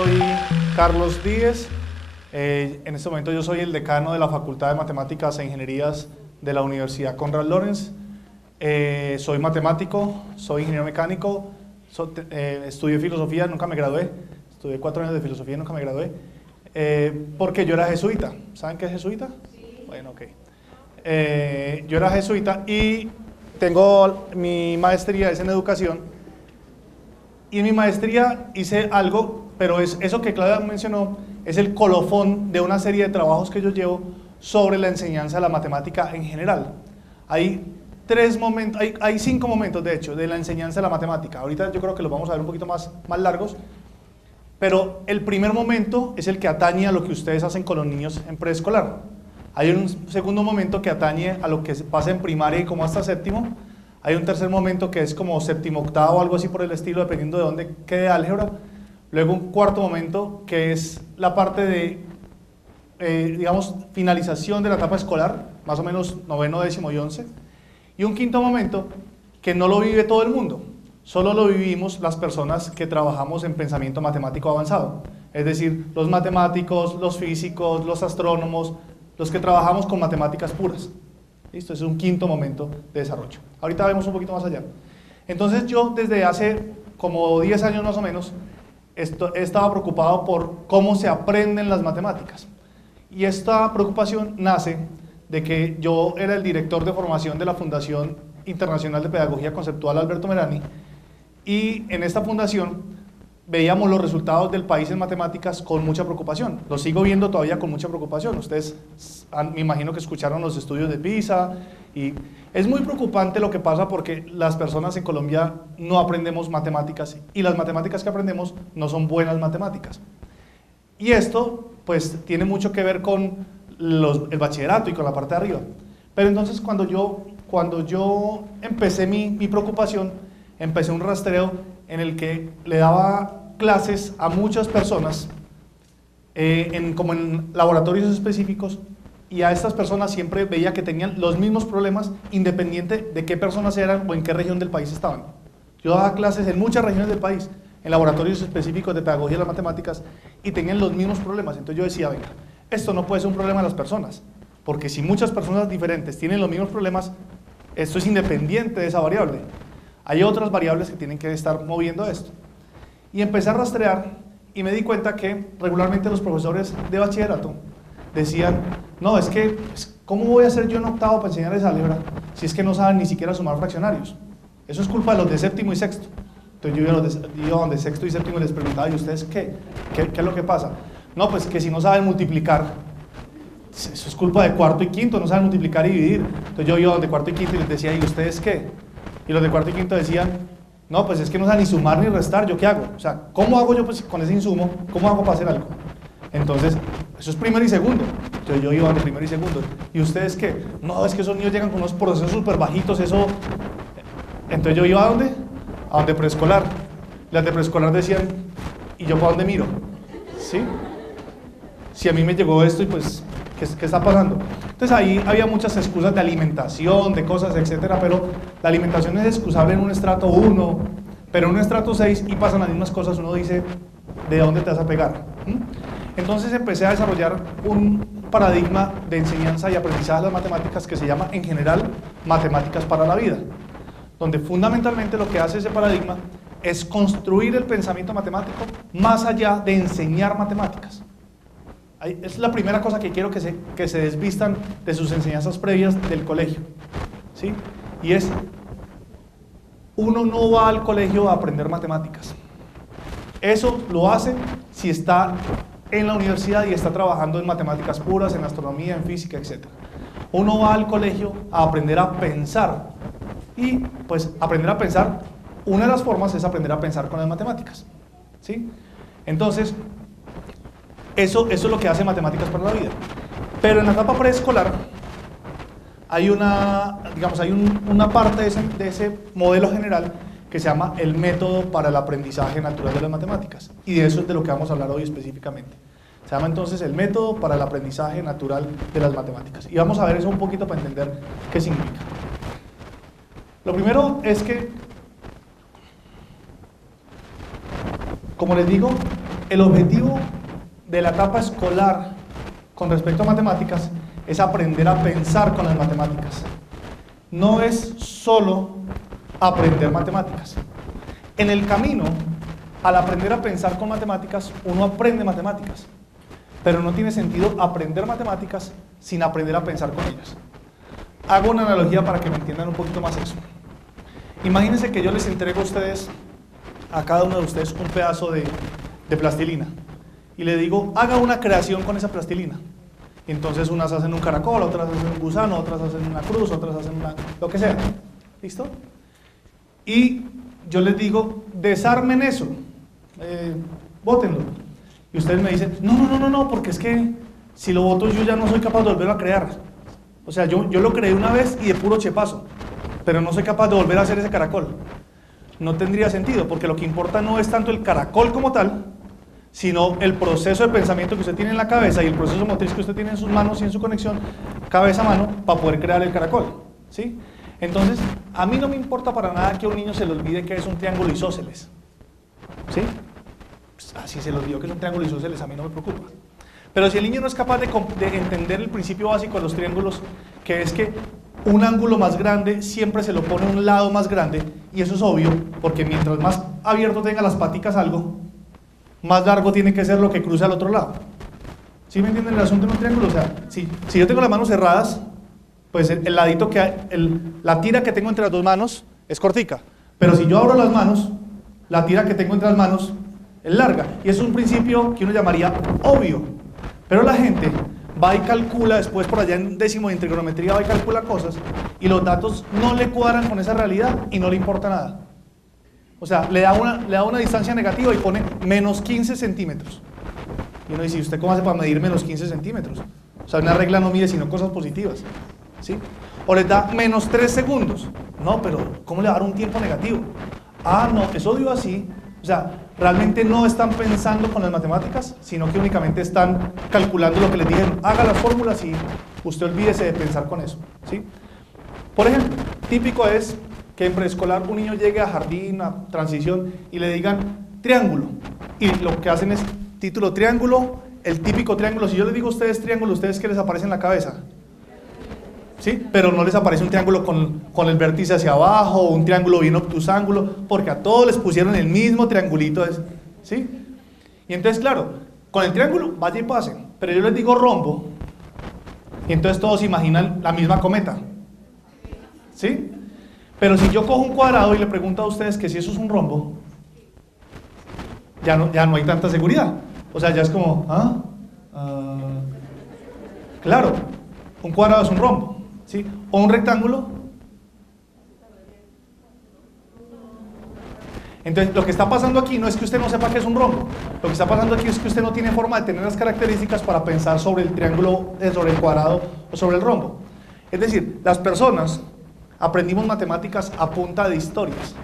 soy Carlos Díez. En este momento yo soy el decano de la Facultad de Matemáticas e Ingenierías de la Universidad Konrad Lorenz. Soy matemático, soy ingeniero mecánico, estudié filosofía, nunca me gradué. Estudié 4 años de filosofía y nunca me gradué. Porque yo era jesuita. ¿Saben qué es jesuita? Sí. Bueno, ok. Yo era jesuita y tengo mi maestría es en educación. Y en mi maestría hice algo, pero eso que Claudia mencionó es el colofón de una serie de trabajos que yo llevo sobre la enseñanza de la matemática en general. Hay 5 momentos, de hecho, de la enseñanza de la matemática. Ahorita yo creo que los vamos a ver un poquito más largos, pero el primer momento es el que atañe a lo que ustedes hacen con los niños en preescolar. Hay un segundo momento que atañe a lo que pasa en primaria y como hasta séptimo. Hay un tercer momento que es como séptimo, octavo o algo así por el estilo, dependiendo de dónde quede álgebra. Luego un cuarto momento que es la parte de, digamos, finalización de la etapa escolar, más o menos noveno, décimo y 11. Y un quinto momento que no lo vive todo el mundo, solo lo vivimos las personas que trabajamos en pensamiento matemático avanzado. Es decir, los matemáticos, los físicos, los astrónomos, los que trabajamos con matemáticas puras. ¿Listo? Ese es un quinto momento de desarrollo. Ahorita vemos un poquito más allá. Entonces yo desde hace como 10 años más o menos he estado preocupado por cómo se aprenden las matemáticas. Y esta preocupación nace de que yo era el director de formación de la Fundación Internacional de Pedagogía Conceptual Alberto Merani, y en esta fundación veíamos los resultados del país en matemáticas con mucha preocupación. Lo sigo viendo todavía con mucha preocupación. Ustedes me imagino que escucharon los estudios de PISA, y es muy preocupante lo que pasa porque las personas en Colombia no aprendemos matemáticas, y las matemáticas que aprendemos no son buenas matemáticas. Y esto pues tiene mucho que ver con el bachillerato y con la parte de arriba. Pero entonces cuando yo empecé mi preocupación, empecé un rastreo en el que le daba clases a muchas personas como en laboratorios específicos, y a estas personas siempre veía que tenían los mismos problemas independiente de qué personas eran o en qué región del país estaban. Yo daba clases en muchas regiones del país, en laboratorios específicos de pedagogía de las matemáticas, y tenían los mismos problemas. Entonces yo decía, venga, esto no puede ser un problema de las personas, porque si muchas personas diferentes tienen los mismos problemas, esto es independiente de esa variable. Hay otras variables que tienen que estar moviendo esto. Y empecé a rastrear y me di cuenta que regularmente los profesores de bachillerato decían, no, es que, ¿cómo voy a hacer yo en octavo para enseñarles álgebra si es que no saben ni siquiera sumar fraccionarios? Eso es culpa de los de séptimo y sexto. Entonces yo iba donde sexto y séptimo y les preguntaba, ¿y ustedes qué es lo que pasa? No, pues que si no saben multiplicar, eso es culpa de cuarto y quinto, no saben multiplicar y dividir. Entonces yo iba donde cuarto y quinto y les decía, ¿y ustedes qué? Y los de cuarto y quinto decían, no, pues es que no saben ni sumar ni restar, ¿yo qué hago? O sea, ¿cómo hago yo pues, con ese insumo? ¿Cómo hago para hacer algo? Entonces, eso es primero y segundo. Entonces yo iba de primero y segundo. ¿Y ustedes qué? No, es que esos niños llegan con unos procesos súper bajitos, eso... Entonces yo iba ¿a dónde? A donde preescolar. Las de preescolar decían, ¿y yo para dónde miro? ¿Sí? Si a mí me llegó esto y pues, ¿qué está pasando? Entonces ahí había muchas excusas de alimentación, de cosas, etcétera, pero la alimentación es excusable en un estrato 1, pero en un estrato 6 y pasan las mismas cosas, uno dice, ¿de dónde te vas a pegar? Entonces empecé a desarrollar un paradigma de enseñanza y aprendizaje de las matemáticas que se llama, en general, matemáticas para la vida, donde fundamentalmente lo que hace ese paradigma es construir el pensamiento matemático más allá de enseñar matemáticas. Es la primera cosa que quiero que se desvistan de sus enseñanzas previas del colegio, ¿sí? Y es, uno no va al colegio a aprender matemáticas. Eso lo hace si está en la universidad y está trabajando en matemáticas puras, en astronomía, en física, etc. Uno va al colegio a aprender a pensar. Y pues aprender a pensar, una de las formas es aprender a pensar con las matemáticas, ¿sí? Entonces, eso es lo que hace matemáticas para la vida. Pero en la etapa preescolar hay una parte de ese modelo general que se llama el método para el aprendizaje natural de las matemáticas. Y de eso es de lo que vamos a hablar hoy específicamente. Se llama entonces el método para el aprendizaje natural de las matemáticas. Y vamos a ver eso un poquito para entender qué significa. Lo primero es que, como les digo, el objetivo de la etapa escolar con respecto a matemáticas es aprender a pensar con las matemáticas. No es solo aprender matemáticas. En el camino, al aprender a pensar con matemáticas, uno aprende matemáticas. Pero no tiene sentido aprender matemáticas sin aprender a pensar con ellas. Hago una analogía para que me entiendan un poquito más eso. Imagínense que yo les entrego a ustedes, a cada uno de ustedes, un pedazo de plastilina. Y le digo, haga una creación con esa plastilina. Y entonces unas hacen un caracol, otras hacen un gusano, otras hacen una cruz, otras hacen lo que sea. ¿Listo? Y yo les digo, desarmen eso, bótenlo. Y ustedes me dicen, no, porque es que si lo boto yo ya no soy capaz de volverlo a crear. O sea, yo lo creé una vez y de puro chepazo, pero no soy capaz de volver a hacer ese caracol. No tendría sentido, porque lo que importa no es tanto el caracol como tal, sino el proceso de pensamiento que usted tiene en la cabeza y el proceso motriz que usted tiene en sus manos y en su conexión cabeza-mano para poder crear el caracol, ¿sí? Entonces, a mí no me importa para nada que a un niño se le olvide que es un triángulo isósceles, ¿sí? Pues, así se le olvidó que es un triángulo isósceles, a mí no me preocupa. Pero si el niño no es capaz de entender el principio básico de los triángulos, que es que un ángulo más grande siempre se lo pone a un lado más grande, y eso es obvio, porque mientras más abierto tenga las paticas algo, más largo tiene que ser lo que cruza al otro lado. ¿Sí me entienden el asunto de un triángulo? O sea, si yo tengo las manos cerradas, pues el ladito la tira que tengo entre las dos manos es cortica. Pero si yo abro las manos, la tira que tengo entre las manos es larga. Y eso es un principio que uno llamaría obvio. Pero la gente va y calcula, después por allá en décimo de trigonometría va y calcula cosas, y los datos no le cuadran con esa realidad y no le importa nada. O sea, le da una distancia negativa y pone menos 15 centímetros. Y uno dice, ¿y usted cómo hace para medir menos 15 centímetros? O sea, una regla no mide sino cosas positivas, ¿sí? O les da menos 3 segundos. No, pero ¿cómo le va a dar un tiempo negativo? Ah, no, eso dio así. O sea, realmente no están pensando con las matemáticas, sino que únicamente están calculando lo que les dijeron. Haga las fórmulas y usted olvídese de pensar con eso, ¿sí? Por ejemplo, típico es que en preescolar un niño llegue a jardín, a transición, y le digan triángulo. Y lo que hacen es título triángulo, el típico triángulo. Si yo les digo a ustedes triángulo, ¿ustedes qué les aparece en la cabeza? ¿Sí? Pero no les aparece un triángulo con el vértice hacia abajo, o un triángulo bien obtusángulo, porque a todos les pusieron el mismo triangulito, ¿sí? Y entonces, claro, con el triángulo, vaya y pase. Pero yo les digo rombo, y entonces todos imaginan la misma cometa, ¿sí? Pero si yo cojo un cuadrado y le pregunto a ustedes que si eso es un rombo, ya no hay tanta seguridad. O sea, ya es como, claro, un cuadrado es un rombo, ¿sí? O un rectángulo. Entonces, lo que está pasando aquí no es que usted no sepa que es un rombo. Lo que está pasando aquí es que usted no tiene forma de tener las características para pensar sobre el triángulo, sobre el cuadrado o sobre el rombo. Es decir, las personas aprendimos matemáticas a punta de historias.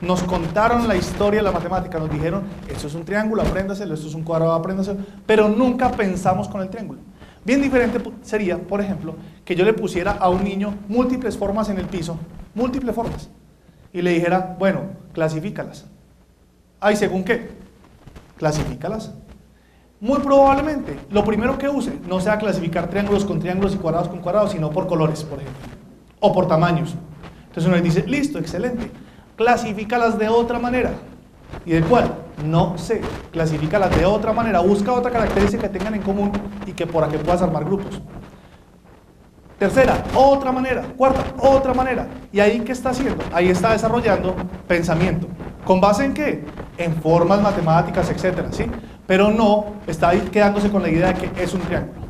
Nos contaron la historia de la matemática, nos dijeron, esto es un triángulo, apréndaselo, esto es un cuadrado, apréndaselo, pero nunca pensamos con el triángulo. Bien diferente sería, por ejemplo, que yo le pusiera a un niño múltiples formas en el piso, múltiples formas, y le dijera, bueno, clasifícalas. Ay, ¿según qué? Clasifícalas. Muy probablemente, lo primero que use no sea clasificar triángulos con triángulos y cuadrados con cuadrados, sino por colores, por ejemplo, o por tamaños. Entonces uno le dice, listo, excelente, clasifícalas de otra manera. ¿Y de cuál? No sé, clasifícalas de otra manera, busca otra característica que tengan en común y que por la que puedas armar grupos. Tercera, otra manera. Cuarta, otra manera. ¿Y ahí qué está haciendo? Ahí está desarrollando pensamiento. ¿Con base en qué? En formas matemáticas, etcétera, ¿sí? Pero no está ahí quedándose con la idea de que es un triángulo.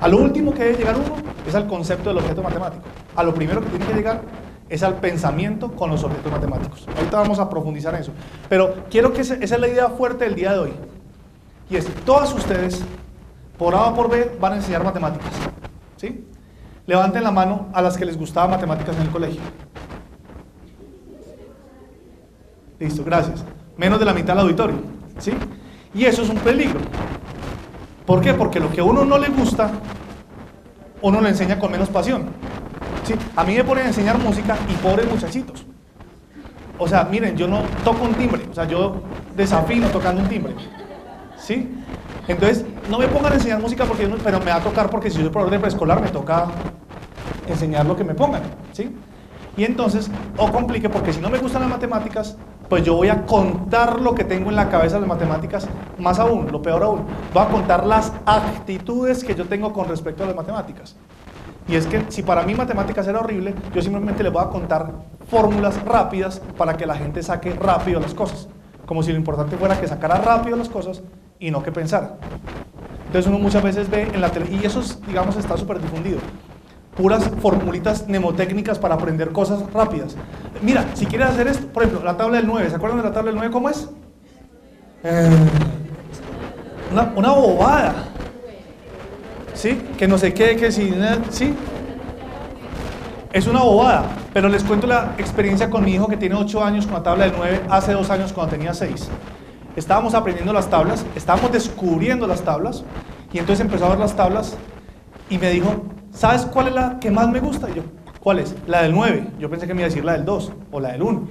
A lo último que debe llegar uno es al concepto del objeto matemático. A lo primero que tiene que llegar es al pensamiento con los objetos matemáticos. Ahorita vamos a profundizar en eso. Pero quiero que esa es la idea fuerte del día de hoy. Y es, todas ustedes, por A o por B, van a enseñar matemáticas, ¿sí? Levanten la mano a las que les gustaba matemáticas en el colegio. Listo, gracias. Menos de la mitad del auditorio, ¿sí? Y eso es un peligro. ¿Por qué? Porque lo que a uno no le gusta, uno lo enseña con menos pasión, ¿sí? A mí me ponen a enseñar música y pobres muchachitos. O sea, miren, yo no toco un timbre, o sea, yo desafino tocando un timbre, ¿sí? Entonces, no me pongan a enseñar música pero me va a tocar porque si yo soy profesor de preescolar me toca enseñar lo que me pongan, ¿sí? Y entonces, o complique, porque si no me gustan las matemáticas, pues yo voy a contar lo que tengo en la cabeza de las matemáticas, más aún, lo peor aún, voy a contar las actitudes que yo tengo con respecto a las matemáticas. Y es que si para mí matemáticas era horrible, yo simplemente les voy a contar fórmulas rápidas para que la gente saque rápido las cosas, como si lo importante fuera que sacara rápido las cosas y no que pensara. Entonces uno muchas veces ve en la tele, y eso digamos está súper difundido, puras formulitas mnemotécnicas para aprender cosas rápidas. Mira, si quieres hacer esto, por ejemplo, la tabla del 9, ¿se acuerdan de la tabla del 9 cómo es? Una bobada, ¿sí? Que no sé qué, que si, ¿sí? Es una bobada, pero les cuento la experiencia con mi hijo que tiene 8 años con la tabla del 9, hace 2 años cuando tenía 6. Estábamos aprendiendo las tablas, estábamos descubriendo las tablas, y entonces empezó a ver las tablas y me dijo, ¿sabes cuál es la que más me gusta? Y yo, ¿cuál es? La del 9. Yo pensé que me iba a decir la del 2 o la del 1.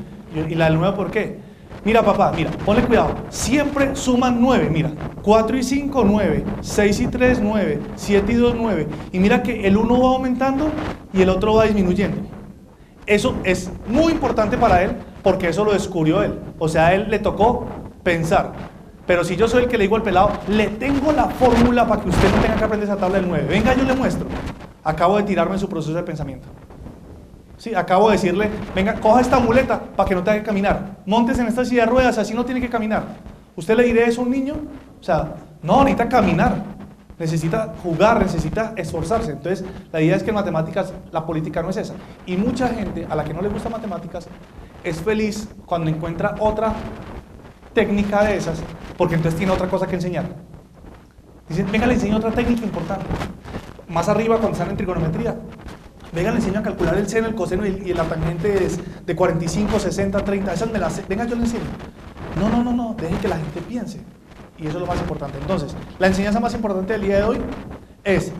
¿Y la del 9 por qué? Mira papá, mira, ponle cuidado, siempre suman 9, mira, 4 y 5, 9, 6 y 3, 9, 7 y 2, 9. Y mira que el uno va aumentando y el otro va disminuyendo. Eso es muy importante para él porque eso lo descubrió él. O sea, a él le tocó pensar. Pero si yo soy el que le digo al pelado, le tengo la fórmula para que usted no tenga que aprender esa tabla del 9. Venga, yo le muestro. Acabo de tirarme en su proceso de pensamiento. Sí, acabo de decirle, venga, coja esta muleta para que no tenga que caminar. Montes en esta silla de ruedas, así no tiene que caminar. ¿Usted le diré eso a un niño? O sea, no, necesita caminar. Necesita jugar, necesita esforzarse. Entonces, la idea es que en matemáticas la política no es esa. Y mucha gente a la que no le gusta matemáticas es feliz cuando encuentra otra técnica de esas, porque entonces tiene otra cosa que enseñar. Dicen, venga, le enseño otra técnica importante. Más arriba, cuando están en trigonometría, venga, le enseño a calcular el seno, el coseno y la tangente de 45, 60, 30. Esas me las sé. Venga, yo le enseño. No, dejen que la gente piense. Y eso es lo más importante. Entonces, la enseñanza más importante del día de hoy es,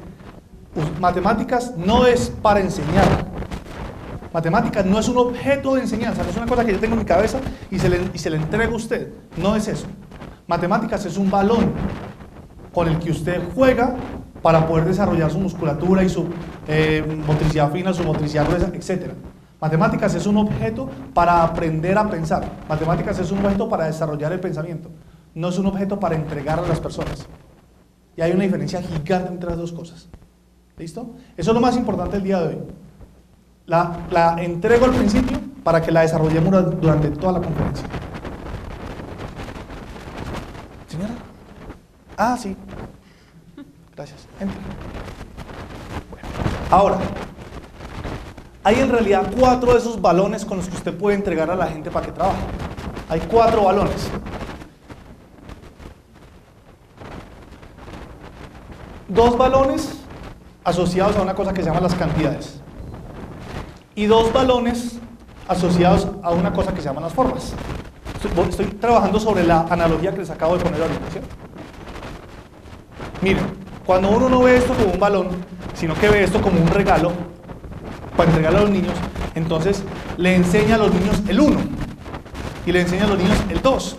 matemáticas no es para enseñar. Matemáticas no es un objeto de enseñanza, no es una cosa que yo tengo en mi cabeza y se le entrego a usted. No es eso. Matemáticas es un balón con el que usted juega para poder desarrollar su musculatura y su motricidad fina, su motricidad gruesa, etc. Matemáticas es un objeto para aprender a pensar. Matemáticas es un objeto para desarrollar el pensamiento. No es un objeto para entregar a las personas. Y hay una diferencia gigante entre las dos cosas. ¿Listo? Eso es lo más importante del día de hoy. La entrego al principio para que la desarrollemos durante toda la conferencia. ¿Señora? Ah, sí. Gracias. Entre. Bueno. Ahora, hay en realidad 4 de esos balones con los que usted puede entregar a la gente para que trabaje. Hay 4 balones. Dos balones asociados a una cosa que se llama las cantidades. Y 2 balones asociados a una cosa que se llaman las formas. Estoy trabajando sobre la analogía que les acabo de poner ahorita, ¿cierto? Miren, cuando uno no ve esto como un balón, sino que ve esto como un regalo para entregarle a los niños, entonces le enseña a los niños el 1 y le enseña a los niños el 2.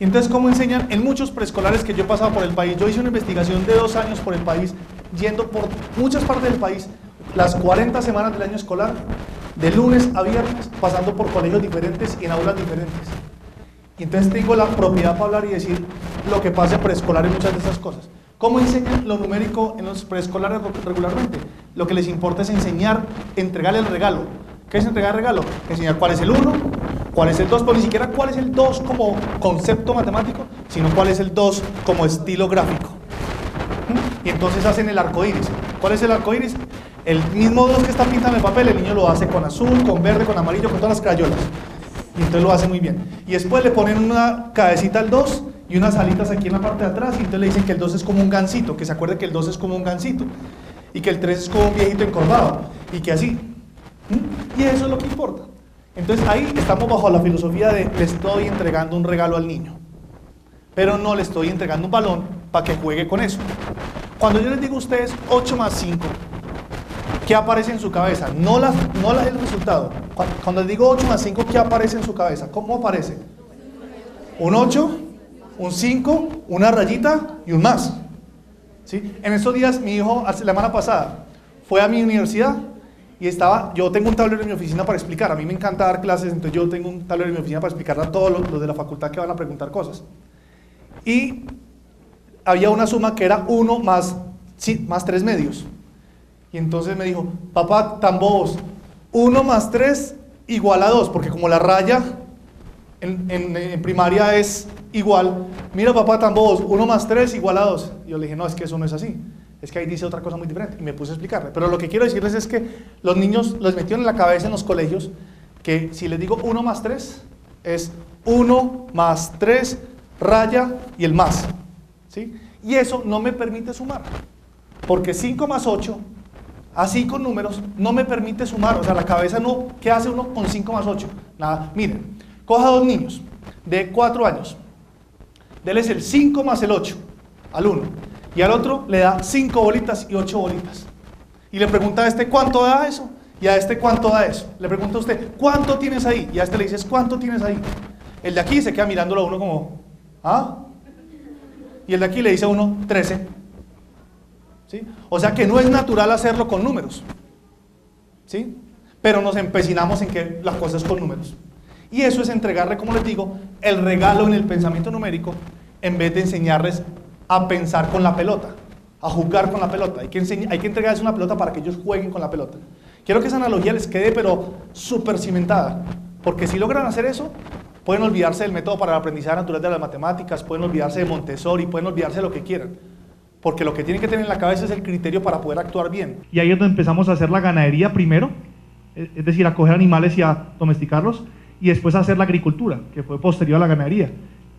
Y entonces, ¿cómo enseñan? En muchos preescolares que yo he pasado por el país, yo hice una investigación de 2 años por el país, yendo por muchas partes del país, las 40 semanas del año escolar, de lunes a viernes, pasando por colegios diferentes y en aulas diferentes. Y entonces tengo la propiedad para hablar y decir lo que pasa en preescolar y muchas de esas cosas. ¿Cómo enseñan lo numérico en los preescolares regularmente? Lo que les importa es enseñar, entregar el regalo. ¿Qué es entregar el regalo? Enseñar cuál es el 1, cuál es el 2, pero ni siquiera cuál es el 2 como concepto matemático, sino cuál es el 2 como estilo gráfico. Y entonces hacen el arco iris. ¿Cuál es el arco iris? El mismo 2 que está pintado en el papel, el niño lo hace con azul, con verde, con amarillo, con todas las crayolas. Y entonces lo hace muy bien. Y después le ponen una cabecita al 2 y unas alitas aquí en la parte de atrás, y entonces le dicen que el 2 es como un gansito, que se acuerde que el 2 es como un gansito, y que el 3 es como un viejito encorvado, y que así. Y eso es lo que importa. Entonces ahí estamos bajo la filosofía de le estoy entregando un regalo al niño, pero no le estoy entregando un balón para que juegue con eso. Cuando yo les digo a ustedes 8 más 5, ¿qué aparece en su cabeza? No el resultado. Cuando les digo 8 más 5, ¿qué aparece en su cabeza? ¿Cómo aparece? Un 8 un 5, una rayita y un más. ¿Sí? En estos días mi hijo, la semana pasada, fue a mi universidad y yo tengo un tablero en mi oficina para explicar. A mí me encanta dar clases, entonces yo tengo un tablero en mi oficina para explicar a todos los de la facultad que van a preguntar cosas. Y había una suma que era 1 más 3 medios. Y entonces me dijo, papá, tan bobos, 1 más 3 igual a 2, porque como la raya en primaria es igual, mira papá, tan bobos, 1 más 3 igual a 2. Y yo le dije, no, es que eso no es así, es que ahí dice otra cosa muy diferente. Y me puse a explicarle. Pero lo que quiero decirles es que los niños les metieron en la cabeza en los colegios que si les digo 1 más 3, es 1 más 3, raya y el más. ¿Sí? Y eso no me permite sumar, porque 5 más 8, así con números, no me permite sumar. O sea, la cabeza no, ¿qué hace uno con 5 más 8? Nada. Miren, coja 2 niños de 4 años, déles el 5 más el 8 al uno, y al otro le da 5 bolitas y 8 bolitas. Y le pregunta a este cuánto da eso, y a este cuánto da eso. Le pregunta a usted, ¿cuánto tienes ahí? Y a este le dices, ¿cuánto tienes ahí? El de aquí se queda mirándolo a uno como, ¿ah? Y el de aquí le dice a uno 13. ¿Sí? O sea que no es natural hacerlo con números. ¿Sí? Pero nos empecinamos en que las cosas con números. Y eso es entregarle, como les digo, el regalo en el pensamiento numérico, en vez de enseñarles a pensar con la pelota, a jugar con la pelota. Hay que entregarles una pelota para que ellos jueguen con la pelota. Quiero que esa analogía les quede pero súper cimentada, porque si logran hacer eso, pueden olvidarse del método para el aprendizaje natural de las matemáticas, pueden olvidarse de Montessori, pueden olvidarse de lo que quieran, porque lo que tienen que tener en la cabeza es el criterio para poder actuar bien. Y ahí es donde empezamos a hacer la ganadería primero, es decir, a coger animales y a domesticarlos, y después a hacer la agricultura, que fue posterior a la ganadería.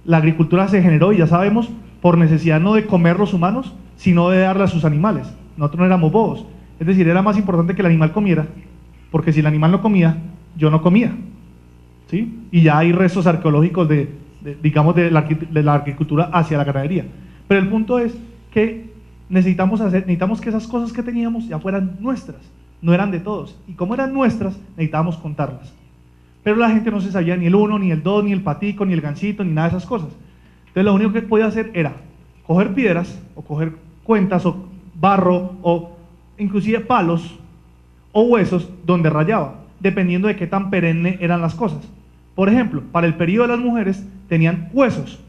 La agricultura se generó, y ya sabemos, por necesidad no de comer los humanos, sino de darle a sus animales. Nosotros no éramos bobos, es decir, era más importante que el animal comiera, porque si el animal no comía, yo no comía. ¿Sí? Y ya hay restos arqueológicos de la agricultura hacia la ganadería. Pero el punto es que necesitamos que esas cosas que teníamos ya fueran nuestras, no eran de todos. Y como eran nuestras, necesitábamos contarlas. Pero la gente no se sabía ni el 1, ni el 2, ni el patico, ni el gansito, ni nada de esas cosas. Entonces lo único que podía hacer era coger piedras, o coger cuentas, o barro, o inclusive palos, o huesos donde rayaba, dependiendo de qué tan perenne eran las cosas. Por ejemplo, para el periodo de las mujeres tenían huesos,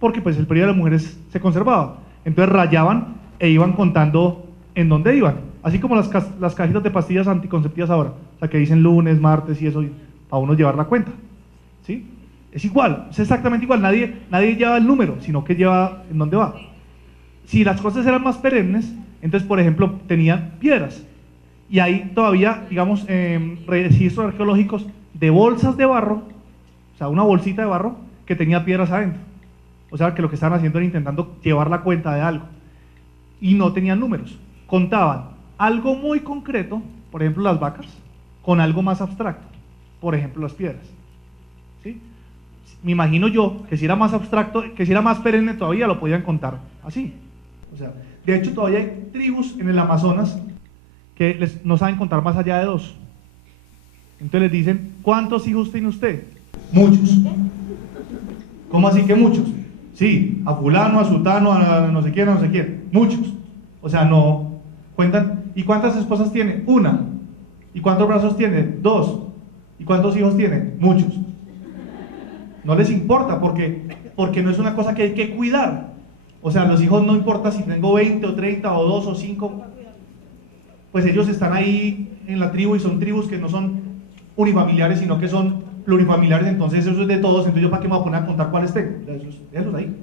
porque pues el periodo de las mujeres se conservaba. Entonces rayaban e iban contando en dónde iban, así como las cajitas de pastillas anticonceptivas ahora, o sea que dicen lunes, martes y eso, para uno llevar la cuenta. ¿Sí? Es igual, es exactamente igual, nadie lleva el número, sino que lleva en dónde va. Si las cosas eran más perennes, entonces por ejemplo tenían piedras, y hay todavía, digamos, registros arqueológicos de bolsas de barro, o sea, una bolsita de barro que tenía piedras adentro. O sea, que lo que estaban haciendo era intentando llevar la cuenta de algo. Y no tenían números. Contaban algo muy concreto, por ejemplo, las vacas, con algo más abstracto, por ejemplo, las piedras. ¿Sí? Me imagino yo que si era más abstracto, que si era más perenne todavía, lo podían contar así. O sea, de hecho, todavía hay tribus en el Amazonas que no saben contar más allá de 2. Entonces les dicen, ¿cuántos hijos tiene usted? Muchos. ¿Cómo así que muchos? Sí, a fulano, a sutano, a no sé quién, muchos. O sea, no cuentan. ¿Y cuántas esposas tiene? Una. ¿Y cuántos brazos tiene? 2. ¿Y cuántos hijos tiene? Muchos. No les importa porque no es una cosa que hay que cuidar. O sea, los hijos no importa si tengo 20 o 30 o 2 o 5, pues ellos están ahí en la tribu y son tribus que no son unifamiliares, sino que son plurifamiliares, entonces eso es de todos, entonces yo para qué me voy a poner a contar cuáles tengo. Déjalos ahí.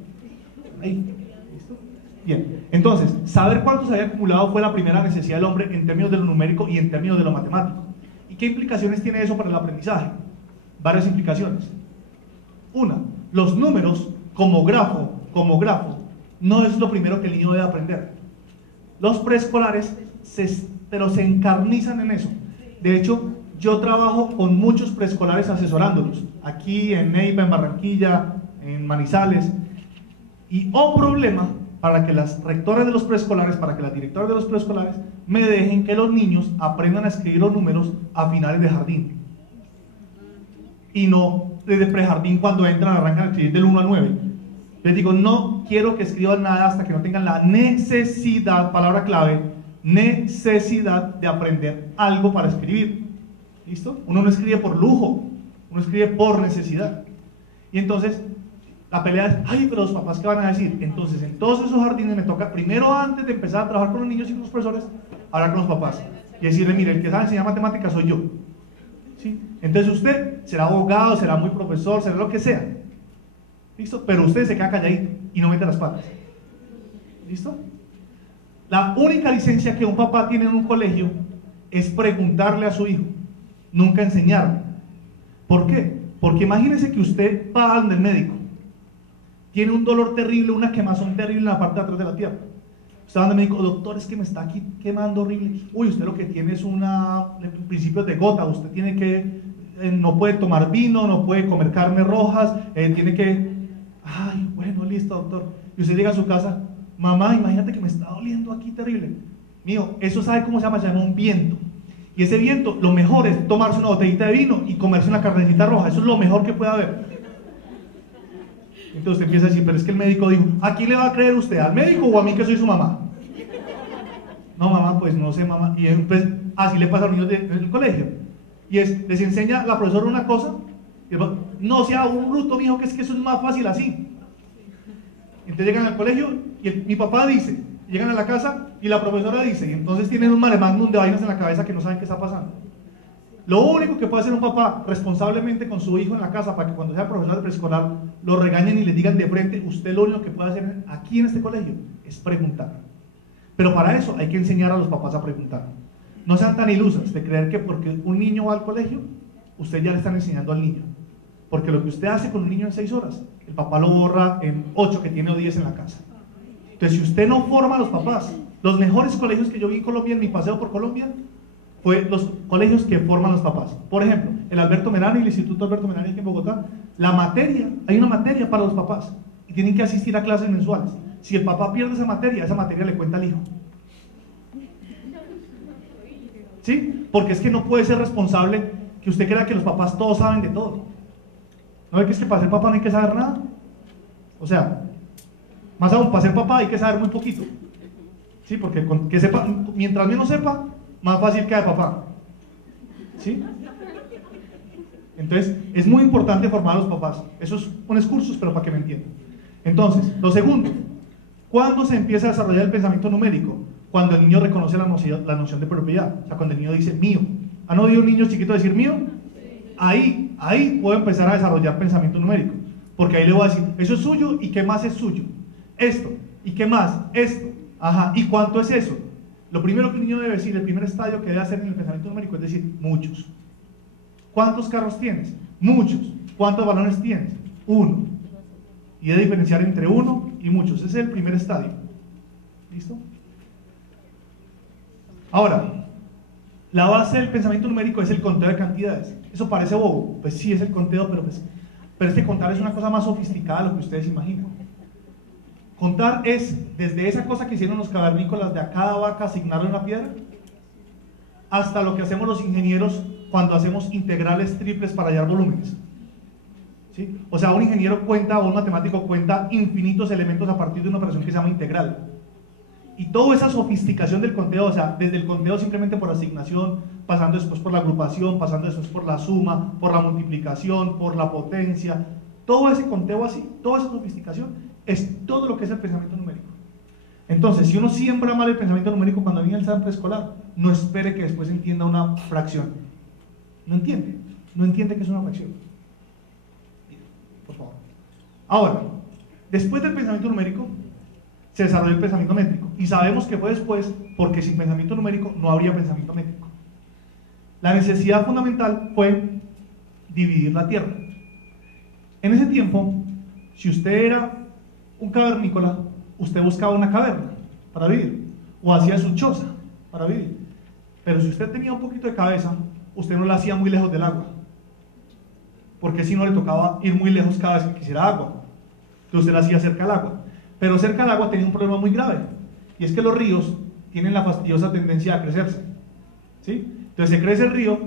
¿Listo? Bien, entonces, saber cuántos había acumulado fue la primera necesidad del hombre en términos de lo numérico y en términos de lo matemático. ¿Y qué implicaciones tiene eso para el aprendizaje? Varias implicaciones. Una, los números como grafo, no es lo primero que el niño debe aprender. Los preescolares pero se encarnizan en eso. De hecho, yo trabajo con muchos preescolares asesorándolos, aquí en Neiva, en Barranquilla, en Manizales, y problema para que las rectoras de los preescolares, para que las directoras de los preescolares me dejen que los niños aprendan a escribir los números a finales de jardín, y no desde prejardín cuando entran, arrancan a escribir del 1 al 9. Les digo, no quiero que escriban nada hasta que no tengan la necesidad, palabra clave, necesidad de aprender algo para escribir. ¿Listo? Uno no escribe por lujo, uno escribe por necesidad. Y entonces, la pelea es, ay, pero los papás, ¿qué van a decir? Entonces, en todos esos jardines me toca, primero antes de empezar a trabajar con los niños y con los profesores, hablar con los papás y decirle, mire, el que sabe enseñar matemáticas soy yo. ¿Sí? Entonces usted será abogado, será muy profesor, será lo que sea. ¿Listo? Pero usted se queda calladito y no mete las patas. ¿Listo? La única licencia que un papá tiene en un colegio es preguntarle a su hijo, nunca enseñarle. ¿Por qué? Porque imagínese que usted va al médico, tiene un dolor terrible, una quemazón terrible en la parte de atrás de la pierna. Usted va al médico, doctor, es que me está aquí quemando horrible. Uy, usted lo que tiene es principios de gota, usted tiene que, no puede tomar vino, no puede comer carnes rojas, tiene que, ay, bueno, listo, doctor. Y usted llega a su casa, mamá, imagínate que me está doliendo aquí terrible. Mío, eso sabe cómo se llama un viento. Y ese viento, lo mejor es tomarse una botellita de vino y comerse una carnecita roja, eso es lo mejor que puede haber. Entonces usted empieza a decir, pero es que el médico dijo, ¿a quién le va a creer usted? ¿Al médico o a mí que soy su mamá? No, mamá, pues no sé, mamá. Y pues, así le pasa a los niños del colegio. Y les enseña la profesora una cosa, y no sea un bruto, mijo, que es que eso es más fácil así. Entonces llegan al colegio y mi papá dice, llegan a la casa y la profesora dice, y entonces tienen un mare magnum de vainas en la cabeza que no saben qué está pasando. Lo único que puede hacer un papá responsablemente con su hijo en la casa para que cuando sea profesor de preescolar lo regañen y le digan de frente, usted lo único que puede hacer aquí en este colegio es preguntar. Pero para eso hay que enseñar a los papás a preguntar. No sean tan ilusas de creer que porque un niño va al colegio, usted ya le están enseñando al niño. Porque lo que usted hace con un niño en 6 horas, el papá lo borra en 8 que tiene o 10 en la casa. Entonces, si usted no forma a los papás, los mejores colegios que yo vi en Colombia, en mi paseo por Colombia, fue los colegios que forman los papás. Por ejemplo, el Alberto Menari, el Instituto Alberto Menari aquí en Bogotá, hay una materia para los papás y tienen que asistir a clases mensuales. Si el papá pierde esa materia le cuenta al hijo. ¿Sí? Porque es que no puede ser responsable que usted crea que los papás todos saben de todo. ¿No ve que es que para ser papá no hay que saber nada? O sea, más aún, para ser papá hay que saber muy poquito. ¿Sí? Porque mientras menos sepa, más fácil queda de papá. ¿Sí? Entonces, es muy importante formar a los papás. Esos son excursos, pero para que me entiendan. Entonces, lo segundo, ¿cuándo se empieza a desarrollar el pensamiento numérico? Cuando el niño reconoce la noción de propiedad. O sea, cuando el niño dice mío. ¿Han oído un niño chiquito decir mío? Ahí puedo empezar a desarrollar pensamiento numérico. Porque ahí le voy a decir, eso es suyo, ¿y qué más es suyo? Esto, ¿y qué más? Esto. Ajá, ¿y cuánto es eso? Lo primero que un niño debe decir, el primer estadio que debe hacer en el pensamiento numérico es decir, muchos. ¿Cuántos carros tienes? Muchos. ¿Cuántos balones tienes? 1. Y debe diferenciar entre 1 y muchos. Ese es el primer estadio. ¿Listo? Ahora, la base del pensamiento numérico es el conteo de cantidades. Eso parece bobo. Pues sí, es el conteo, pero es que contar es una cosa más sofisticada de lo que ustedes imaginan. Contar es desde esa cosa que hicieron los cavernícolas de a cada vaca asignarle una piedra, hasta lo que hacemos los ingenieros cuando hacemos integrales triples para hallar volúmenes. ¿Sí? O sea, un ingeniero cuenta o un matemático cuenta infinitos elementos a partir de una operación que se llama integral. Y toda esa sofisticación del conteo, o sea, desde el conteo simplemente por asignación, pasando después por la agrupación, pasando después por la suma, por la multiplicación, por la potencia, todo ese conteo así, toda esa sofisticación es todo lo que es el pensamiento numérico. Entonces, si uno siembra mal el pensamiento numérico cuando viene el examen preescolar, no espere que después entienda una fracción. No entiende que es una fracción. Por favor. Ahora, después del pensamiento numérico, se desarrolló el pensamiento métrico. Y sabemos que fue después, porque sin pensamiento numérico no habría pensamiento métrico. La necesidad fundamental fue dividir la tierra. En ese tiempo, si usted era un cavernícola, usted buscaba una caverna para vivir, o hacía su choza para vivir. Pero si usted tenía un poquito de cabeza, usted no la hacía muy lejos del agua, porque si no le tocaba ir muy lejos cada vez que quisiera agua. Entonces usted la hacía cerca del agua. Pero cerca del agua tenía un problema muy grave, y es que los ríos tienen la fastidiosa tendencia a crecerse. ¿Sí? Entonces se crece el río,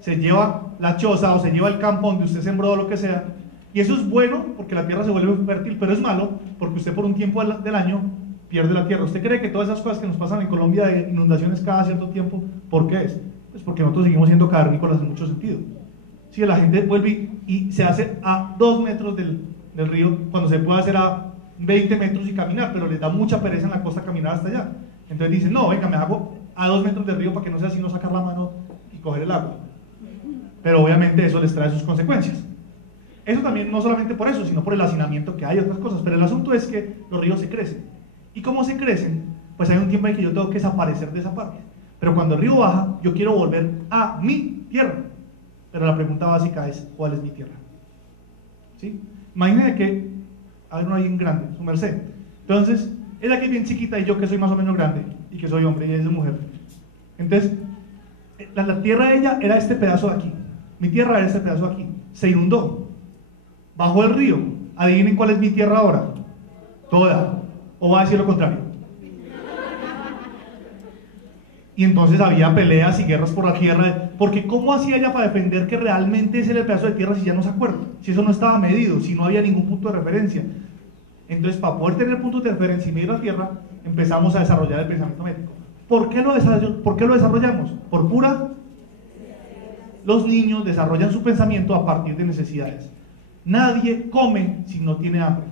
se lleva la choza o se lleva el campo donde usted sembró o lo que sea, Y eso es bueno porque la tierra se vuelve fértil, pero es malo porque usted por un tiempo del año pierde la tierra. ¿Usted cree que todas esas cosas que nos pasan en Colombia de inundaciones cada cierto tiempo, por qué es? Pues porque nosotros seguimos siendo cavernícolas en mucho sentido. Si la gente vuelve y se hace a 2 metros del río cuando se puede hacer a 20 metros y caminar, pero les da mucha pereza en la costa caminar hasta allá. Entonces dicen, no, venga, me hago a 2 metros del río para que no sea sino sacar la mano y coger el agua. Pero obviamente eso les trae sus consecuencias. Eso también no solamente por eso, sino por el hacinamiento que hay, otras cosas. Pero el asunto es que los ríos se crecen. Y como se crecen, pues hay un tiempo en que yo tengo que desaparecer de esa parte. Pero cuando el río baja, yo quiero volver a mi tierra. Pero la pregunta básica es, ¿cuál es mi tierra? ¿Sí? Imagínense que hay uno ahí en grande, su merced. Entonces, ella que es bien chiquita y yo que soy más o menos grande y que soy hombre y ella es mujer. Entonces, la tierra de ella era este pedazo de aquí. Mi tierra era este pedazo de aquí. Se inundó. Bajó el río. Adivinen cuál es mi tierra ahora. Toda. ¿O va a decir lo contrario? Y entonces había peleas y guerras por la tierra, porque ¿cómo hacía ella para defender que realmente ese era el pedazo de tierra si ya no se acuerda? Si eso no estaba medido, si no había ningún punto de referencia. Entonces, para poder tener puntos de referencia y medir la tierra, empezamos a desarrollar el pensamiento métrico. ¿Por qué lo desarrollamos? Por pura. Los niños desarrollan su pensamiento a partir de necesidades. Nadie come si no tiene hambre.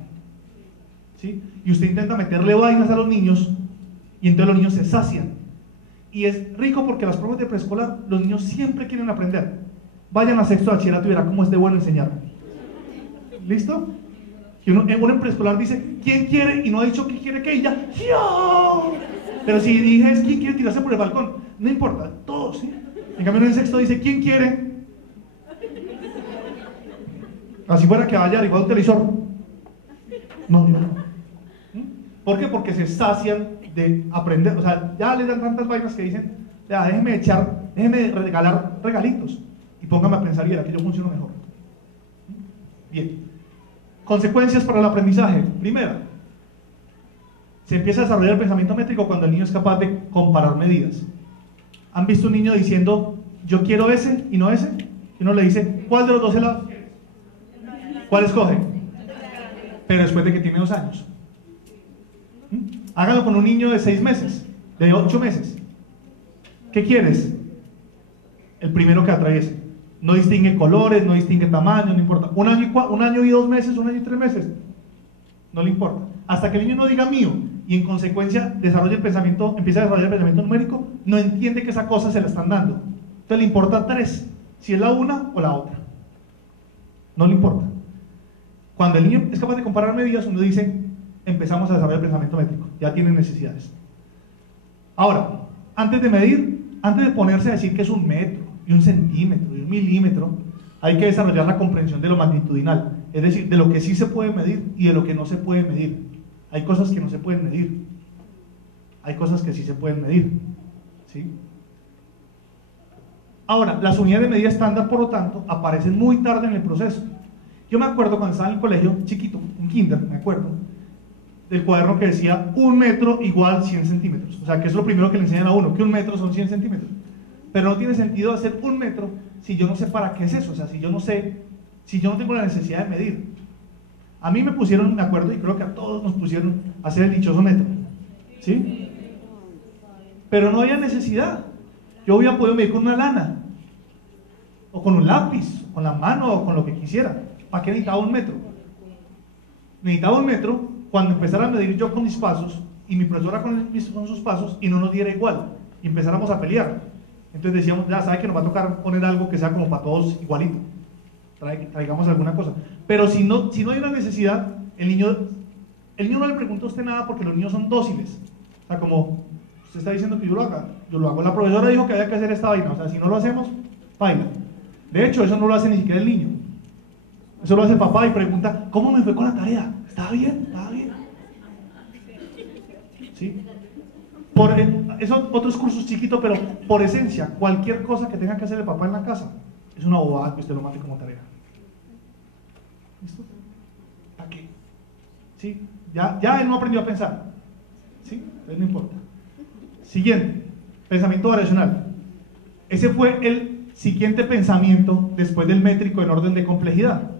¿Sí? Y usted intenta meterle vainas a los niños y entonces los niños se sacian. Y es rico porque las pruebas de preescolar, los niños siempre quieren aprender. Vayan a sexto de bachillerato y verá cómo es de bueno enseñar. ¿Listo? Y uno en preescolar dice, ¿quién quiere? Y no ha dicho que quiere que ella. ¡Yo! Pero si dije, ¿quién quiere tirarse por el balcón? No importa, todos, ¿sí? En cambio en sexto dice, ¿quién quiere? Así fuera que vaya arriba de un televisor. No. ¿Por qué? Porque se sacian de aprender. O sea, ya les dan tantas vainas que dicen, ya, déjeme regalar regalitos y póngame a pensar y verá que yo funciono mejor. Bien. Consecuencias para el aprendizaje. Primera, se empieza a desarrollar el pensamiento métrico cuando el niño es capaz de comparar medidas. ¿Han visto un niño diciendo, yo quiero ese y no ese? Y uno le dice, ¿cuál de los dos helados quieres? ¿Cuál escoge? Pero después de que tiene 2 años. Hágalo con un niño de 6 meses, de 8 meses. ¿Qué quieres? El primero que atraviese. No distingue colores, no distingue tamaños, no importa. Un año y 2 meses, 1 año y 3 meses. No le importa. Hasta que el niño no diga mío y en consecuencia desarrolla el pensamiento, empieza a desarrollar el pensamiento numérico, no entiende que esa cosa se la están dando. Entonces le importa 3, si es la una o la otra. No le importa. Cuando el niño es capaz de comparar medidas, uno dice, empezamos a desarrollar el pensamiento métrico, ya tiene necesidades. Ahora, antes de medir, antes de ponerse a decir que es 1 metro, y 1 centímetro, y 1 milímetro, hay que desarrollar la comprensión de lo magnitudinal, es decir, de lo que sí se puede medir y de lo que no se puede medir. Hay cosas que no se pueden medir, hay cosas que sí se pueden medir, ¿sí? Ahora, las unidades de medida estándar, por lo tanto, aparecen muy tarde en el proceso. Yo me acuerdo cuando estaba en el colegio, chiquito, en kinder, me acuerdo, del cuaderno que decía 1 metro igual 100 centímetros. O sea, que es lo primero que le enseñan a uno, que 1 metro son 100 centímetros. Pero no tiene sentido hacer 1 metro si yo no sé para qué es eso. O sea, si yo no tengo la necesidad de medir. A mí me pusieron, me acuerdo, y creo que a todos nos pusieron a hacer el dichoso metro. ¿Sí? Pero no había necesidad. Yo hubiera podido medir con una lana, o con un lápiz, con la mano, o con lo que quisiera. ¿Para qué necesitaba 1 metro? Necesitaba 1 metro cuando empezara a medir yo con mis pasos y mi profesora con sus pasos y no nos diera igual y empezáramos a pelear. Entonces decíamos, ya sabe que nos va a tocar poner algo que sea como para todos igualito, traigamos alguna cosa. Pero si no hay una necesidad, el niño no le pregunta a usted nada porque los niños son dóciles. O sea, como usted está diciendo que yo lo hago. La profesora dijo que había que hacer esta vaina, o sea, si no lo hacemos, baila. De hecho, eso no lo hace ni siquiera el niño. Eso lo hace el papá y pregunta, ¿cómo me fue con la tarea? ¿Estaba bien? ¿Estaba bien? ¿Sí? Esos otros cursos chiquitos, pero por esencia, cualquier cosa que tenga que hacer el papá en la casa es una bobada que usted lo mate como tarea. ¿Listo? ¿Para qué? ¿Sí? Ya él no aprendió a pensar. ¿Sí? Entonces no importa. Siguiente, pensamiento variacional. Ese fue el siguiente pensamiento después del métrico en orden de complejidad.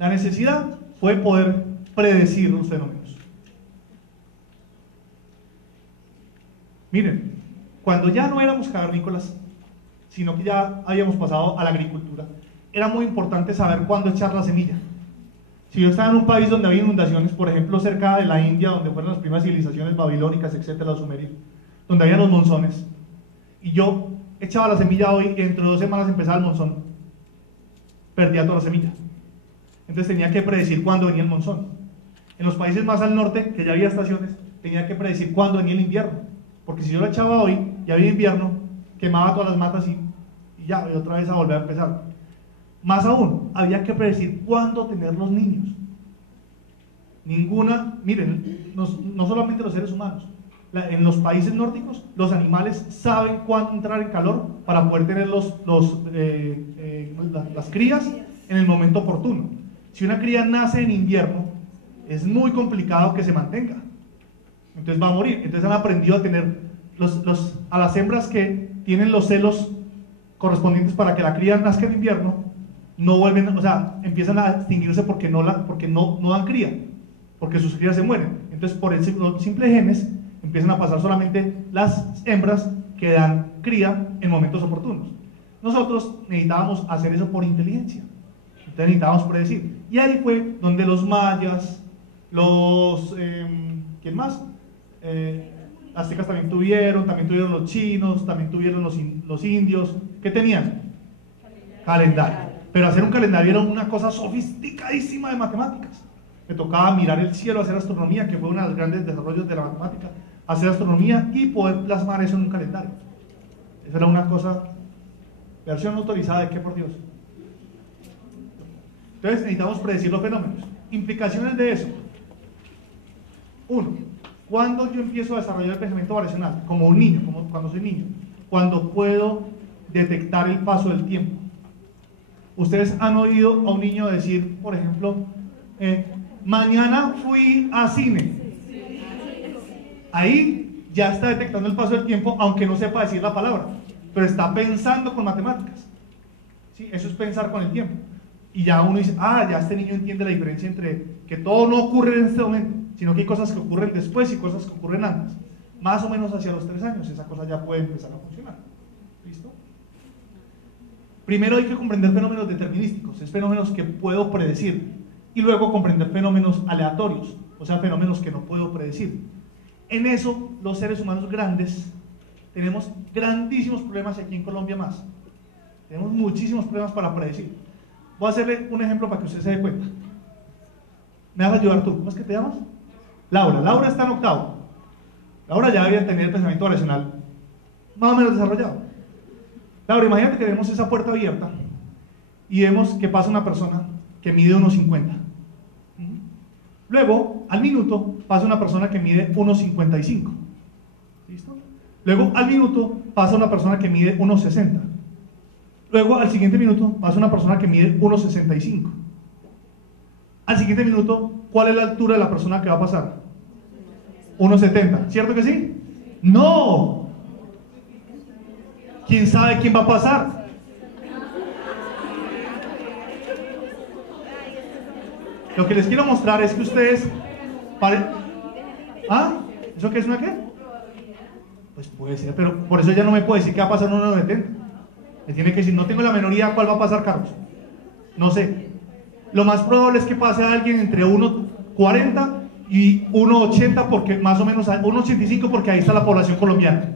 La necesidad fue poder predecir los fenómenos. Miren, cuando ya no éramos cavernícolas, sino que ya habíamos pasado a la agricultura, era muy importante saber cuándo echar la semilla. Si yo estaba en un país donde había inundaciones, por ejemplo cerca de la India, donde fueron las primeras civilizaciones babilónicas, etcétera, los sumerios, donde había los monzones, y yo echaba la semilla hoy y dentro de 2 semanas empezaba el monzón, perdía toda la semilla. Entonces tenía que predecir cuándo venía el monzón. En los países más al norte, que ya había estaciones, tenía que predecir cuándo venía el invierno, porque si yo lo echaba hoy, ya había invierno, quemaba todas las matas y ya, y otra vez a volver a empezar. Más aún, había que predecir cuándo tener los niños. Miren, no solamente los seres humanos, en los países nórdicos, los animales saben cuándo entrar en calor para poder tener las crías en el momento oportuno. Si una cría nace en invierno, es muy complicado que se mantenga. Entonces va a morir. Entonces han aprendido a tener a las hembras que tienen los celos correspondientes para que la cría nazca en invierno, no vuelven, o sea, empiezan a extinguirse porque no dan cría, porque sus crías se mueren. Entonces por los simples genes empiezan a pasar solamente las hembras que dan cría en momentos oportunos. Nosotros necesitábamos hacer eso por inteligencia, entonces necesitábamos predecir. Y ahí fue donde los mayas, ¿quién más? Aztecas también tuvieron los chinos, también tuvieron los indios. ¿Qué tenían? Calendario. Pero hacer un calendario era una cosa sofisticadísima de matemáticas. Me tocaba mirar el cielo, hacer astronomía, que fue uno de los grandes desarrollos de la matemática, hacer astronomía y poder plasmar eso en un calendario. Esa era una cosa, versión autorizada de qué, por Dios. Entonces necesitamos predecir los fenómenos. Implicaciones de eso. 1. ¿Cuándo yo empiezo a desarrollar el pensamiento variacional? Como un niño, como cuando soy niño. Cuando puedo detectar el paso del tiempo. Ustedes han oído a un niño decir, por ejemplo, mañana fui a cine. Ahí ya está detectando el paso del tiempo, aunque no sepa decir la palabra, pero está pensando con matemáticas. ¿Sí? Eso es pensar con el tiempo. Y ya uno dice, ya este niño entiende la diferencia entre que todo no ocurre en este momento, sino que hay cosas que ocurren después y cosas que ocurren antes. Más o menos hacia los 3 años, esa cosa ya puede empezar a funcionar. ¿Listo? Primero hay que comprender fenómenos determinísticos, es fenómenos que puedo predecir, y luego comprender fenómenos aleatorios, o sea, fenómenos que no puedo predecir. En eso, los seres humanos grandes tenemos grandísimos problemas, y aquí en Colombia más. Tenemos muchísimos problemas para predecir. Voy a hacerle un ejemplo para que usted se dé cuenta. ¿Me vas a ayudar tú? ¿Cómo es que te llamas? Laura. Laura está en 8º. Laura ya debería tener el pensamiento racional más o menos desarrollado. Laura, imagínate que vemos esa puerta abierta y vemos que pasa una persona que mide 1,50. Luego, al minuto, pasa una persona que mide 1,55. ¿Listo? Luego, al minuto, pasa una persona que mide 1,60. Luego, al siguiente minuto, pasa una persona que mide 1,65. Al siguiente minuto, ¿cuál es la altura de la persona que va a pasar? 1,70. ¿Cierto que sí? ¡No! ¿Quién sabe quién va a pasar? Lo que les quiero mostrar es que ustedes... ¿Eso qué es una qué? Pues puede ser, pero por eso ya no me puede decir qué va a pasar en 1,70. Me tiene que decir, no tengo la menor idea cuál va a pasar, Carlos. No sé. Lo más probable es que pase a alguien entre 1,40 y 1,80, porque más o menos 1,85, porque ahí está la población colombiana.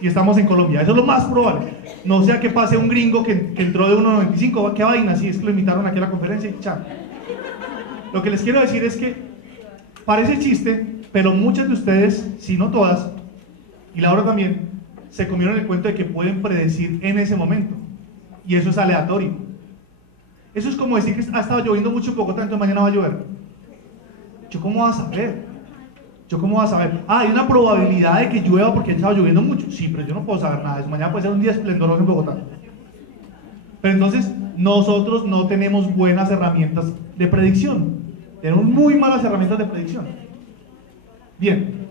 Y estamos en Colombia, eso es lo más probable. No sea que pase un gringo que entró de 1,95, qué vaina, si es que lo invitaron aquí a la conferencia y chao. Lo que les quiero decir es que parece chiste, pero muchas de ustedes, si no todas, y Laura también, se comieron el cuento de que pueden predecir en ese momento, y eso es aleatorio. Eso es como decir que ha estado lloviendo mucho en Bogotá, entonces mañana va a llover. ¿Yo cómo voy a saber? Hay una probabilidad de que llueva porque ha estado lloviendo mucho. Sí, pero yo no puedo saber nada de eso. Mañana puede ser un día esplendoroso en Bogotá. Pero entonces, nosotros no tenemos buenas herramientas de predicción. Tenemos muy malas herramientas de predicción. Bien.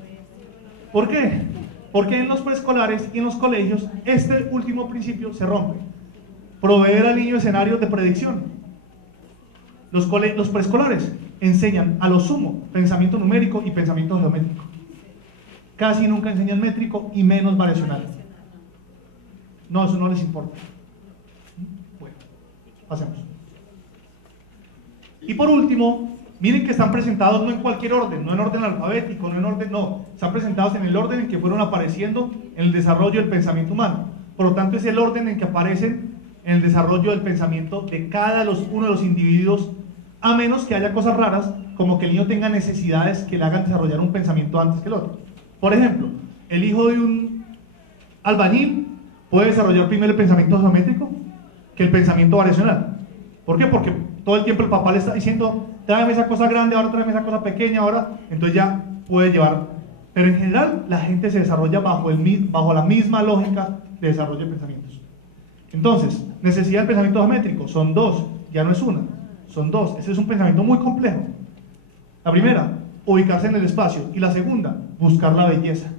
¿Por qué? Porque en los preescolares y en los colegios, este último principio se rompe. Proveer al niño escenarios de predicción. Los preescolares enseñan a lo sumo pensamiento numérico y pensamiento geométrico. Casi nunca enseñan métrico y menos variacional. No, eso no les importa. Bueno, pasemos. Y por último, miren que están presentados no en cualquier orden, no en orden alfabético, no en orden, no, están presentados en el orden en que fueron apareciendo en el desarrollo del pensamiento humano. Por lo tanto, es el orden en que aparecen en el desarrollo del pensamiento de cada uno de los individuos, a menos que haya cosas raras, como que el niño tenga necesidades que le hagan desarrollar un pensamiento antes que el otro. Por ejemplo, el hijo de un albañil puede desarrollar primero el pensamiento geométrico que el pensamiento variacional. ¿Por qué? Porque todo el tiempo el papá le está diciendo, tráeme esa cosa grande, ahora tráeme esa cosa pequeña, ahora, entonces ya puede llevar. Pero en general, la gente se desarrolla bajo la misma lógica de desarrollo de pensamientos. Entonces, necesidad del pensamiento geométrico, son dos, ya no es una, son dos. Ese es un pensamiento muy complejo. La primera, ubicarse en el espacio, y la segunda, buscar la belleza.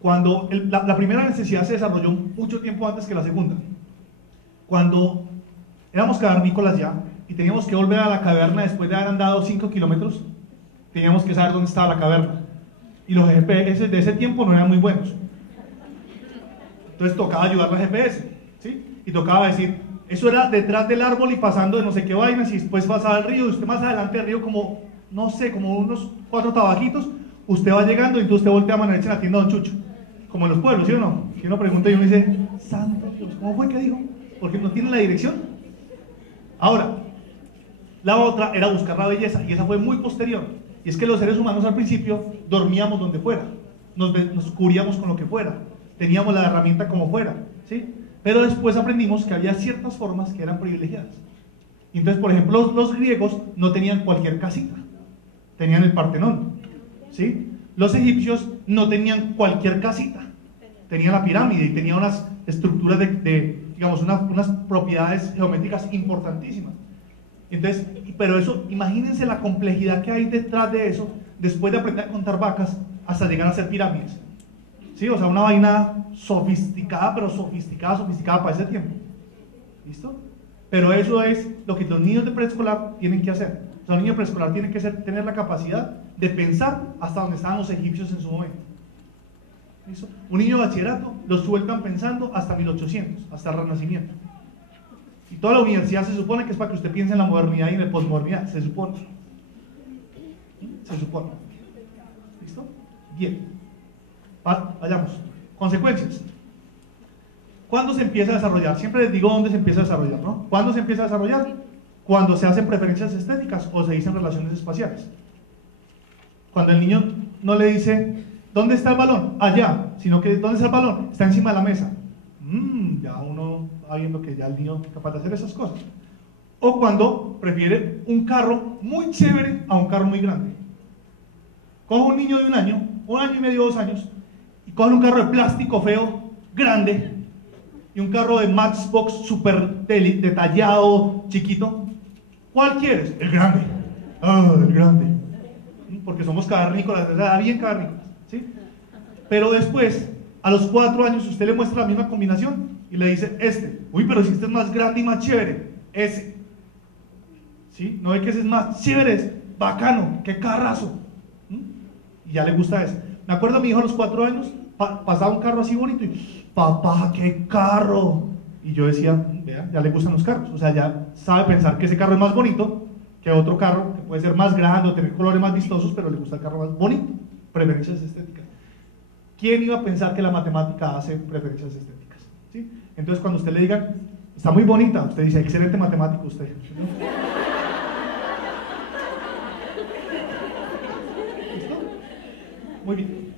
Cuando la primera necesidad se desarrolló mucho tiempo antes que la segunda. Cuando éramos cavernícolas ya, y teníamos que volver a la caverna después de haber andado 5 kilómetros, teníamos que saber dónde estaba la caverna. Y los GPS de ese tiempo no eran muy buenos. Entonces tocaba ayudar a la GPS, ¿sí? Y tocaba decir, eso era detrás del árbol y pasando de no sé qué vainas, y después pasaba el río, y usted más adelante del río, como, no sé, como unos 4 tabaquitos, usted va llegando y entonces usted voltea a mano derecha en la tienda de Don Chucho. Como en los pueblos, ¿sí o no? Si uno pregunta y uno dice, santo Dios, ¿cómo fue que dijo? Porque no tiene la dirección. Ahora, la otra era buscar la belleza, y esa fue muy posterior. Y es que los seres humanos al principio dormíamos donde fuera, nos cubríamos con lo que fuera, teníamos la herramienta como fuera, ¿sí? Pero después aprendimos que había ciertas formas que eran privilegiadas. Y entonces, por ejemplo, los griegos no tenían cualquier casita, tenían el Partenón, ¿sí? Los egipcios no tenían cualquier casita, tenían la pirámide y tenían unas estructuras digamos, unas propiedades geométricas importantísimas. Entonces, pero eso, imagínense la complejidad que hay detrás de eso, después de aprender a contar vacas, hasta llegar a hacer pirámides. ¿Sí? O sea, una vaina sofisticada, pero sofisticada para ese tiempo. ¿Listo? Pero eso es lo que los niños de preescolar tienen que hacer. O sea, los niños de preescolar tienen que tener la capacidad de pensar hasta donde estaban los egipcios en su momento. ¿Listo? Un niño de bachillerato lo sueltan pensando hasta 1800, hasta el Renacimiento. Y toda la universidad se supone que es para que usted piense en la modernidad y en la posmodernidad, se supone. Se supone. ¿Listo? Bien. Vayamos. Consecuencias. ¿Cuándo se empieza a desarrollar? Siempre les digo dónde se empieza a desarrollar, ¿no? ¿Cuándo se empieza a desarrollar? Cuando se hacen preferencias estéticas o se dicen relaciones espaciales. Cuando el niño no le dice, ¿dónde está el balón? Allá. Sino que, ¿dónde está el balón? Está encima de la mesa. Ya uno va viendo que ya el niño es capaz de hacer esas cosas. O cuando prefiere un carro muy chévere a un carro muy grande. Coge un niño de un año y medio, 2 años, y coge un carro de plástico feo, grande, y un carro de Matchbox super detallado, chiquito. ¿Cuál quieres? El grande. El grande. Porque somos cavernícolas, bien cavernícolas, ¿sí? Pero después, a los 4 años, usted le muestra la misma combinación y le dice, uy, pero si este es más grande y más chévere, ese. ¿Sí? No ve que ese es más chévere, es bacano, qué carrazo. Y ya le gusta ese. Me acuerdo a mi hijo a los 4 años, pasaba un carro así bonito y, papá, qué carro. Y yo decía, vea, ya le gustan los carros. O sea, ya sabe pensar que ese carro es más bonito que otro carro, que puede ser más grande o tener colores más vistosos, pero le gusta el carro más bonito. Preferencias estéticas. ¿Quién iba a pensar que la matemática hace preferencias estéticas? ¿Sí? Entonces, cuando usted le diga, está muy bonita, usted dice, excelente matemático usted. ¿No? ¿Listo? Muy bien.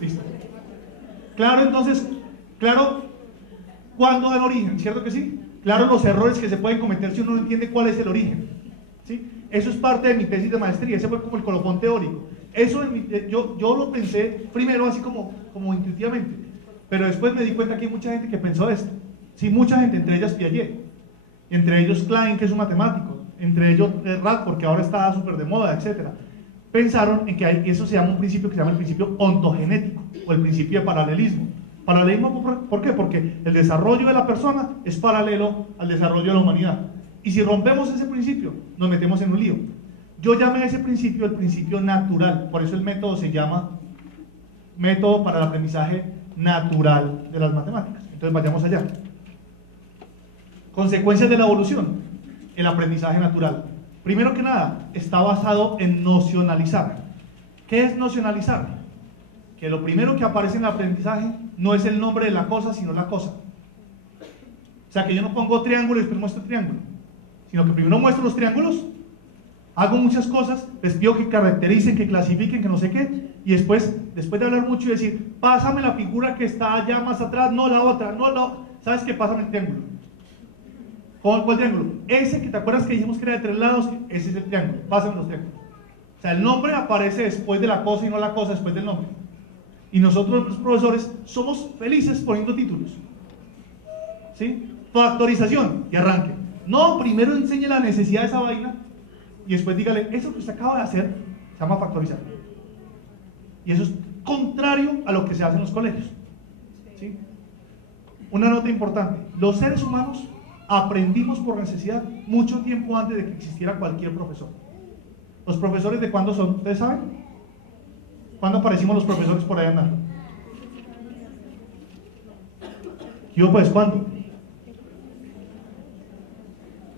Listo. Claro, entonces, claro, ¿cuándo dan origen? ¿Cierto que sí? Claro, los errores que se pueden cometer si uno no entiende cuál es el origen. ¿Sí? Eso es parte de mi tesis de maestría, ese fue como el colofón teórico. Eso yo lo pensé primero así como intuitivamente, pero después me di cuenta que hay mucha gente que pensó esto. Sí, mucha gente, entre ellas Piaget, entre ellos Klein, que es un matemático, entre ellos Radford, porque ahora está súper de moda, etc. Pensaron en que eso se llama un principio que se llama el principio ontogenético, o el principio de paralelismo. Paralelismo, ¿por qué? Porque el desarrollo de la persona es paralelo al desarrollo de la humanidad. Y si rompemos ese principio, nos metemos en un lío. Yo llamé a ese principio el principio natural, por eso el método se llama método para el aprendizaje natural de las matemáticas. Entonces vayamos allá. Consecuencias de la evolución. El aprendizaje natural. Primero que nada, está basado en nocionalizar. ¿Qué es nocionalizar? Que lo primero que aparece en el aprendizaje no es el nombre de la cosa, sino la cosa. O sea, que yo no pongo triángulo y después muestro triángulo, sino que primero muestro los triángulos, hago muchas cosas, les pido que caractericen, que clasifiquen, que no sé qué, y después de hablar mucho y decir, pásame la figura que está allá más atrás, no la otra, no, ¿sabes qué? Pásame el triángulo. ¿Cuál triángulo? Ese que te acuerdas que dijimos que era de 3 lados, ese es el triángulo, pásame los triángulos. O sea, el nombre aparece después de la cosa y no la cosa después del nombre. Y nosotros los profesores somos felices poniendo títulos. ¿Sí? Factorización y arranque. No, primero enseñe la necesidad de esa vaina y después dígale, eso que usted acaba de hacer se llama factorizar. Y eso es contrario a lo que se hace en los colegios. ¿Sí? Una nota importante, los seres humanos aprendimos por necesidad mucho tiempo antes de que existiera cualquier profesor. ¿Los profesores de cuándo son? ¿Ustedes saben? ¿Cuándo aparecimos los profesores por ahí andando? ¿Yo pues cuándo?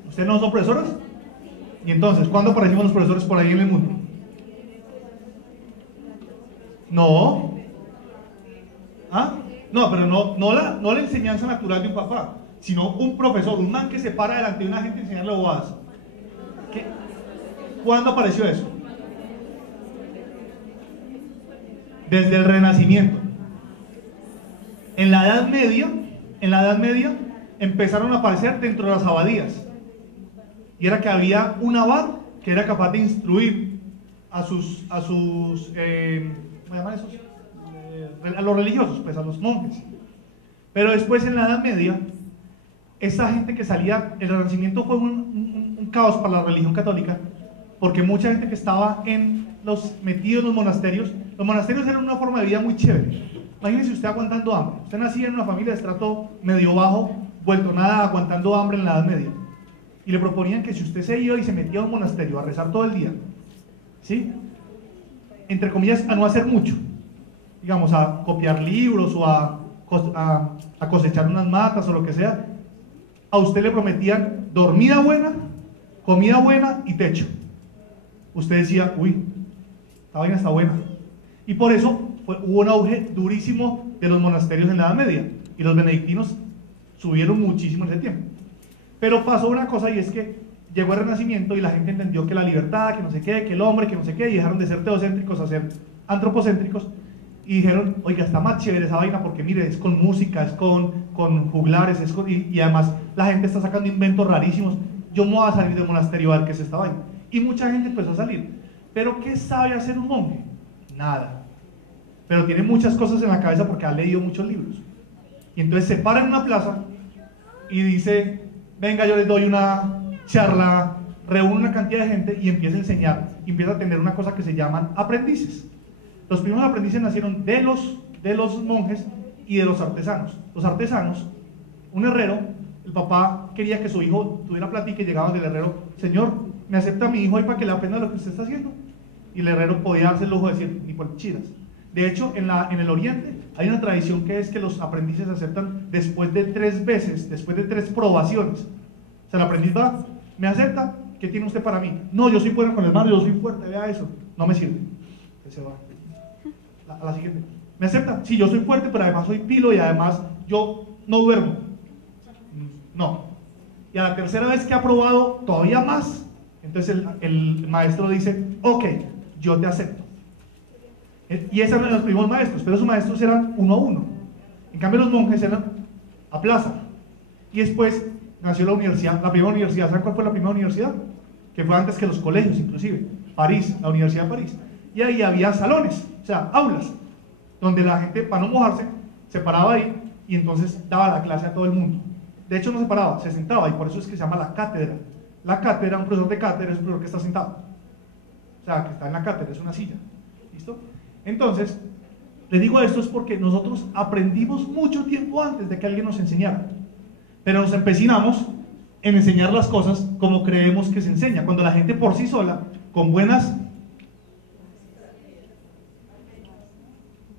¿Ustedes no son profesores? Y entonces, ¿cuándo aparecimos los profesores por ahí en el mundo? No. ¿Ah? No, pero no la enseñanza natural de un papá, sino un profesor, un man que se para delante de una gente a enseñarle bobadas. ¿Qué? ¿Cuándo apareció eso? Desde el Renacimiento. En la Edad Media empezaron a aparecer dentro de las abadías. Y era que había un abad que era capaz de instruir a sus ¿cómo llaman esos? A los religiosos, pues a los monjes. Pero después en la Edad Media, esa gente que salía, el Renacimiento fue un caos para la religión católica, porque mucha gente que estaba metido en los monasterios eran una forma de vida muy chévere. Imagínense usted aguantando hambre. Usted nacía en una familia de estrato medio bajo, vuelto nada, aguantando hambre en la Edad Media. Y le proponían que si usted se iba y se metía a un monasterio a rezar todo el día, ¿sí? Entre comillas, a no hacer mucho, digamos, a copiar libros o a cosechar unas matas o lo que sea, a usted le prometían dormida buena, comida buena y techo. Usted decía, uy, esta vaina está buena. Y por eso hubo un auge durísimo de los monasterios en la Edad Media, y los benedictinos subieron muchísimo en ese tiempo. Pero pasó una cosa, y es que llegó el Renacimiento y la gente entendió que la libertad, que no sé qué, que el hombre, que no sé qué, y dejaron de ser teocéntricos a ser antropocéntricos, y dijeron, oiga, está más chévere esa vaina porque mire, es con música, es con juglares, y además la gente está sacando inventos rarísimos, yo me voy a salir del monasterio a ver qué es esta vaina. Y mucha gente empezó a salir. ¿Pero qué sabe hacer un monje? Nada. Pero tiene muchas cosas en la cabeza porque ha leído muchos libros. Y entonces se para en una plaza y dice, venga, yo les doy una charla, reúne una cantidad de gente y empieza a enseñar, y empieza a tener una cosa que se llaman aprendices. Los primeros aprendices nacieron de los monjes y de los artesanos. Los artesanos, un herrero, el papá quería que su hijo tuviera plata y que llegaba del herrero, señor, ¿me acepta a mi hijo ahí para que le aprenda lo que usted está haciendo? Y el herrero podía darse el lujo de decir, ni por chidas. De hecho, en el Oriente hay una tradición que es que los aprendices aceptan después de 3 veces, después de 3 probaciones. O sea, el aprendiz va, ¿me acepta? ¿Qué tiene usted para mí? No, yo soy bueno con el mar, yo soy fuerte, vea eso. No me sirve. Se va. A la siguiente. ¿Me acepta? Sí, yo soy fuerte, pero además soy pilo y además yo no duermo. No. Y a la tercera vez que ha probado todavía más, entonces el maestro dice, ok, yo te acepto. Y esos eran los primeros maestros, pero esos maestros eran 1 a 1. En cambio los monjes eran a plaza. Y después nació la universidad, la primera universidad. ¿Saben cuál fue la primera universidad? Que fue antes que los colegios inclusive. París, la Universidad de París. Y ahí había salones, o sea, aulas, donde la gente, para no mojarse, se paraba ahí y entonces daba la clase a todo el mundo. De hecho no se paraba, se sentaba, y por eso es que se llama la cátedra. La cátedra, un profesor de cátedra es un profesor que está sentado. O sea, que está en la cátedra, es una silla. ¿Listo? Entonces, Les digo esto es porque nosotros aprendimos mucho tiempo antes de que alguien nos enseñara, pero nos empecinamos en enseñar las cosas como creemos que se enseña, cuando la gente por sí sola, con buenas...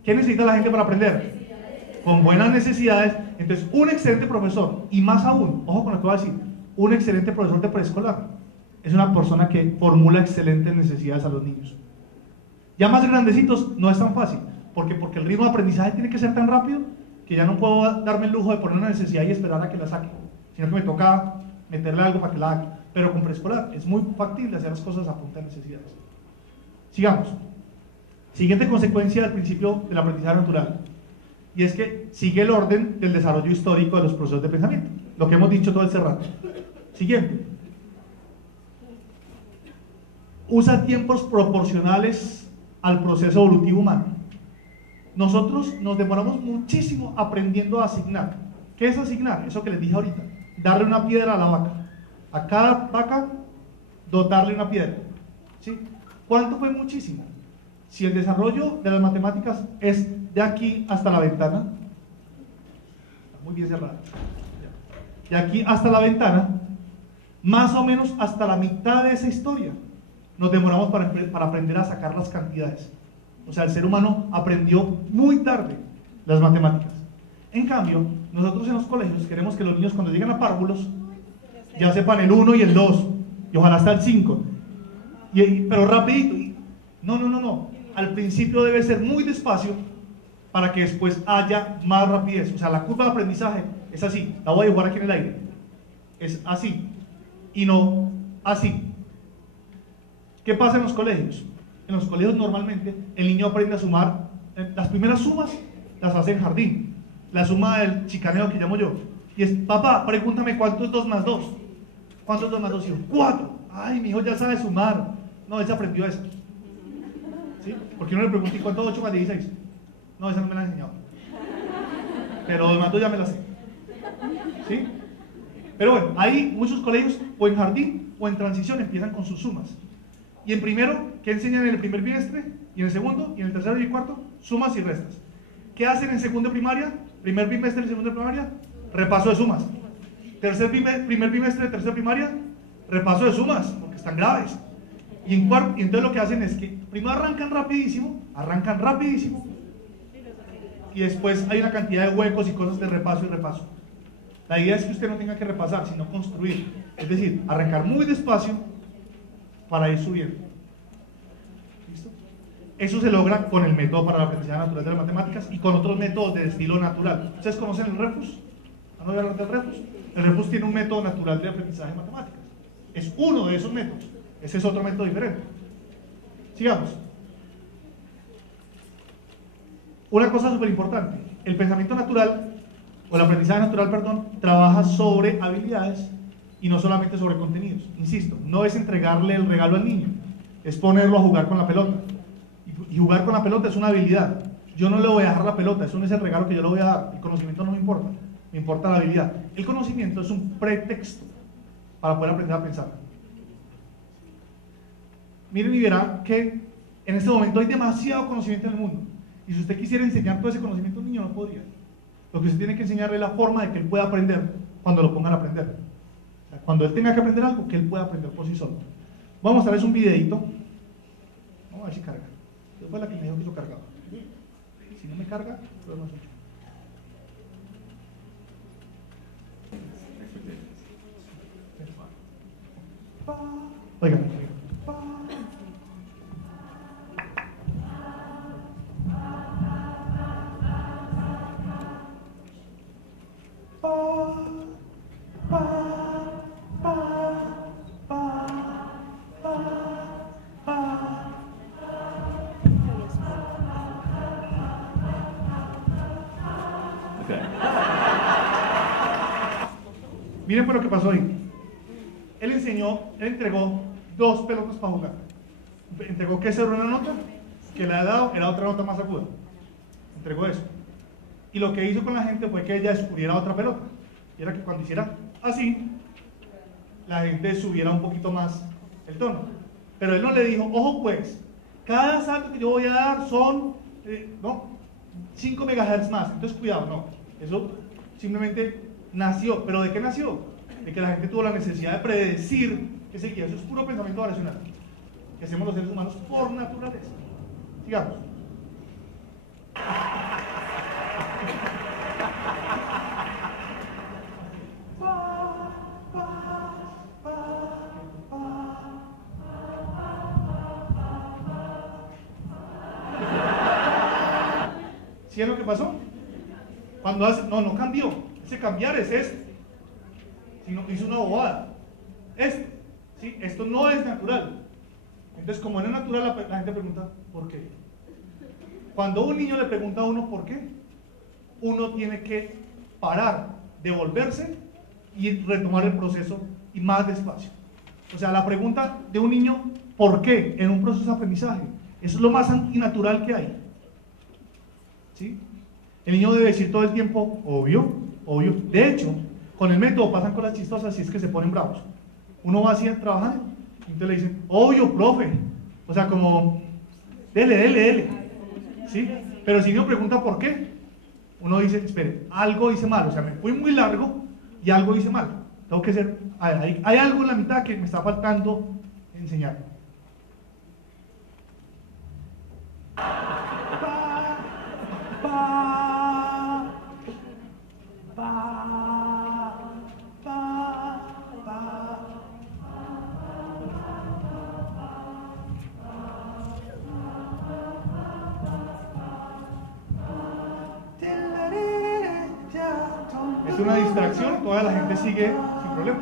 ¿Qué necesita la gente para aprender? Con buenas necesidades. Entonces, un excelente profesor, y más aún, ojo con lo que voy a decir, un excelente profesor de preescolar es una persona que formula excelentes necesidades a los niños. Ya más grandecitos no es tan fácil, porque el ritmo de aprendizaje tiene que ser tan rápido que ya no puedo darme el lujo de poner una necesidad y esperar a que la saque, sino que me toca meterle algo para que la haga. Pero con preescolar es muy factible hacer las cosas a punta de necesidades. Sigamos. Siguiente consecuencia del principio del aprendizaje natural, y es que sigue el orden del desarrollo histórico de los procesos de pensamiento, lo que hemos dicho todo este rato. Siguiente. Usa tiempos proporcionales al proceso evolutivo humano. Nosotros nos demoramos muchísimo aprendiendo a asignar. ¿Qué es asignar? Eso que les dije ahorita. Darle una piedra a la vaca. A cada vaca, dotarle una piedra. ¿Sí? ¿Cuánto fue muchísimo? Si el desarrollo de las matemáticas es de aquí hasta la ventana, está muy bien cerrada, de aquí hasta la ventana, más o menos hasta la mitad de esa historia, nos demoramos para aprender a sacar las cantidades. O sea, el ser humano aprendió muy tarde las matemáticas. En cambio, nosotros en los colegios queremos que los niños cuando llegan a párvulos ya sepan el 1 y el 2, y ojalá hasta el 5, pero rapidito. No. Al principio debe ser muy despacio para que después haya más rapidez. O sea, la curva de aprendizaje es así. La voy a dibujar aquí en el aire. Es así y no así. ¿Qué pasa en los colegios? En los colegios normalmente el niño aprende a sumar. Las primeras sumas las hace en jardín. La suma del chicaneo que llamo yo. Y es, papá, pregúntame cuánto es 2 más 2. ¿Cuánto es 2 más 2? Y yo, 4. Ay, mi hijo ya sabe sumar. No, él se aprendió eso. ¿Sí? Porque uno le pregunté cuánto es 8 más 16. No, esa no me la han enseñado. Pero 2 más 2 ya me la sé. ¿Sí? Pero bueno, ahí muchos colegios o en jardín o en transición empiezan con sus sumas. Y en primero, ¿qué enseñan en el primer bimestre? Y en el segundo, y en el tercero y el cuarto, sumas y restas. ¿Qué hacen en segundo de primaria? Primer bimestre y segundo de primaria, repaso de sumas. Primer bimestre de tercero de primaria, repaso de sumas, porque están graves. Y entonces lo que hacen es que primero arrancan rapidísimo, y después hay una cantidad de huecos y cosas de repaso y repaso. La idea es que usted no tenga que repasar, sino construir. Es decir, arrancar muy despacio para ir subiendo. ¿Listo? Eso se logra con el método para la aprendizaje natural de las matemáticas y con otros métodos de estilo natural. ¿Ustedes conocen el Refus? ¿No voy a hablar del Refus? El Refus tiene un método natural de aprendizaje de matemáticas. Es uno de esos métodos. Ese es otro método diferente. Sigamos. Una cosa súper importante. El pensamiento natural, o el aprendizaje natural, perdón, trabaja sobre habilidades y no solamente sobre contenidos. Insisto, no es entregarle el regalo al niño, es ponerlo a jugar con la pelota. Y jugar con la pelota es una habilidad. Yo no le voy a dejar la pelota, eso no es el regalo que yo le voy a dar. El conocimiento no me importa, me importa la habilidad. El conocimiento es un pretexto para poder aprender a pensar. Miren y verán que en este momento hay demasiado conocimiento en el mundo. Y si usted quisiera enseñar todo ese conocimiento a un niño, no podría. Lo que usted tiene que enseñarle es la forma de que él pueda aprender cuando lo pongan a aprender. O sea, cuando él tenga que aprender algo, que él pueda aprender por sí solo. Voy a mostrarles un videito. Vamos a ver si carga. Yo fue la que me dijo que lo cargaba. Si no me carga, lo hemos hecho. Oigan. Miren por lo que pasó ahí. Él entregó 2 pelotas para jugar. Entregó que esa era una nota, que le ha dado era otra nota más aguda. Entregó eso. Y lo que hizo con la gente fue que ella descubriera otra pelota. Y era que cuando hiciera así, la gente subiera un poquito más el tono. Pero él no le dijo, ojo pues, cada salto que yo voy a dar son... no, 5 MHz más, entonces cuidado, no. Eso simplemente nació. ¿Pero de qué nació? De que la gente tuvo la necesidad de predecir qué seguía. Eso es puro pensamiento variacional que hacemos los seres humanos por naturaleza. Sigamos. ¿Sí es lo que pasó? Cuando hace, no cambió. Ese cambiar es este. Sino que hizo una bobada. ¿Sí? Esto no es natural. Entonces, como no es natural, la gente pregunta, ¿por qué? Cuando un niño le pregunta a uno por qué, uno tiene que parar, devolverse y retomar el proceso y más despacio. O sea, la pregunta de un niño, ¿por qué? En un proceso de aprendizaje. Eso es lo más antinatural que hay. ¿Sí? El niño debe decir todo el tiempo, obvio, obvio. De hecho, con el método pasan cosas chistosas si es que se ponen bravos. Uno va así trabajando, y entonces le dicen, obvio, profe. O sea, como, dele. ¿Sí? Pero si el niño pregunta por qué, uno dice, espere, algo hice mal. O sea, me fui muy largo y algo hice mal. Tengo que ser, hay algo en la mitad que me está faltando enseñar. Es una distracción, toda la gente sigue sin problema.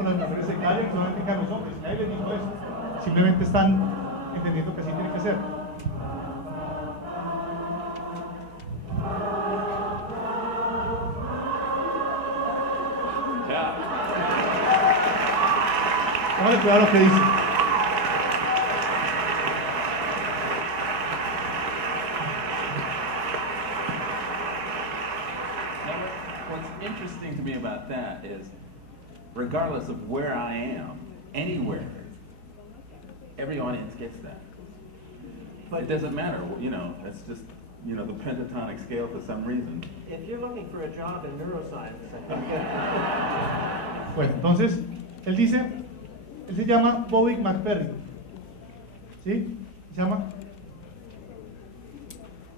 Las mujeres se callan, solamente callan los hombres. Nadie les dijo eso. Simplemente están entendiendo que así tiene que ser. Vamos a cuidar lo que dice. What's interesting to me about that is, regardless of where I am, anywhere, every audience gets that. But it doesn't matter, you know, it's just, you know, the pentatonic scale for some reason. If you're looking for a job in neuroscience, I think Bueno, entonces, él dice, él se llama Bobby McFerrin. ¿Sí? Se llama...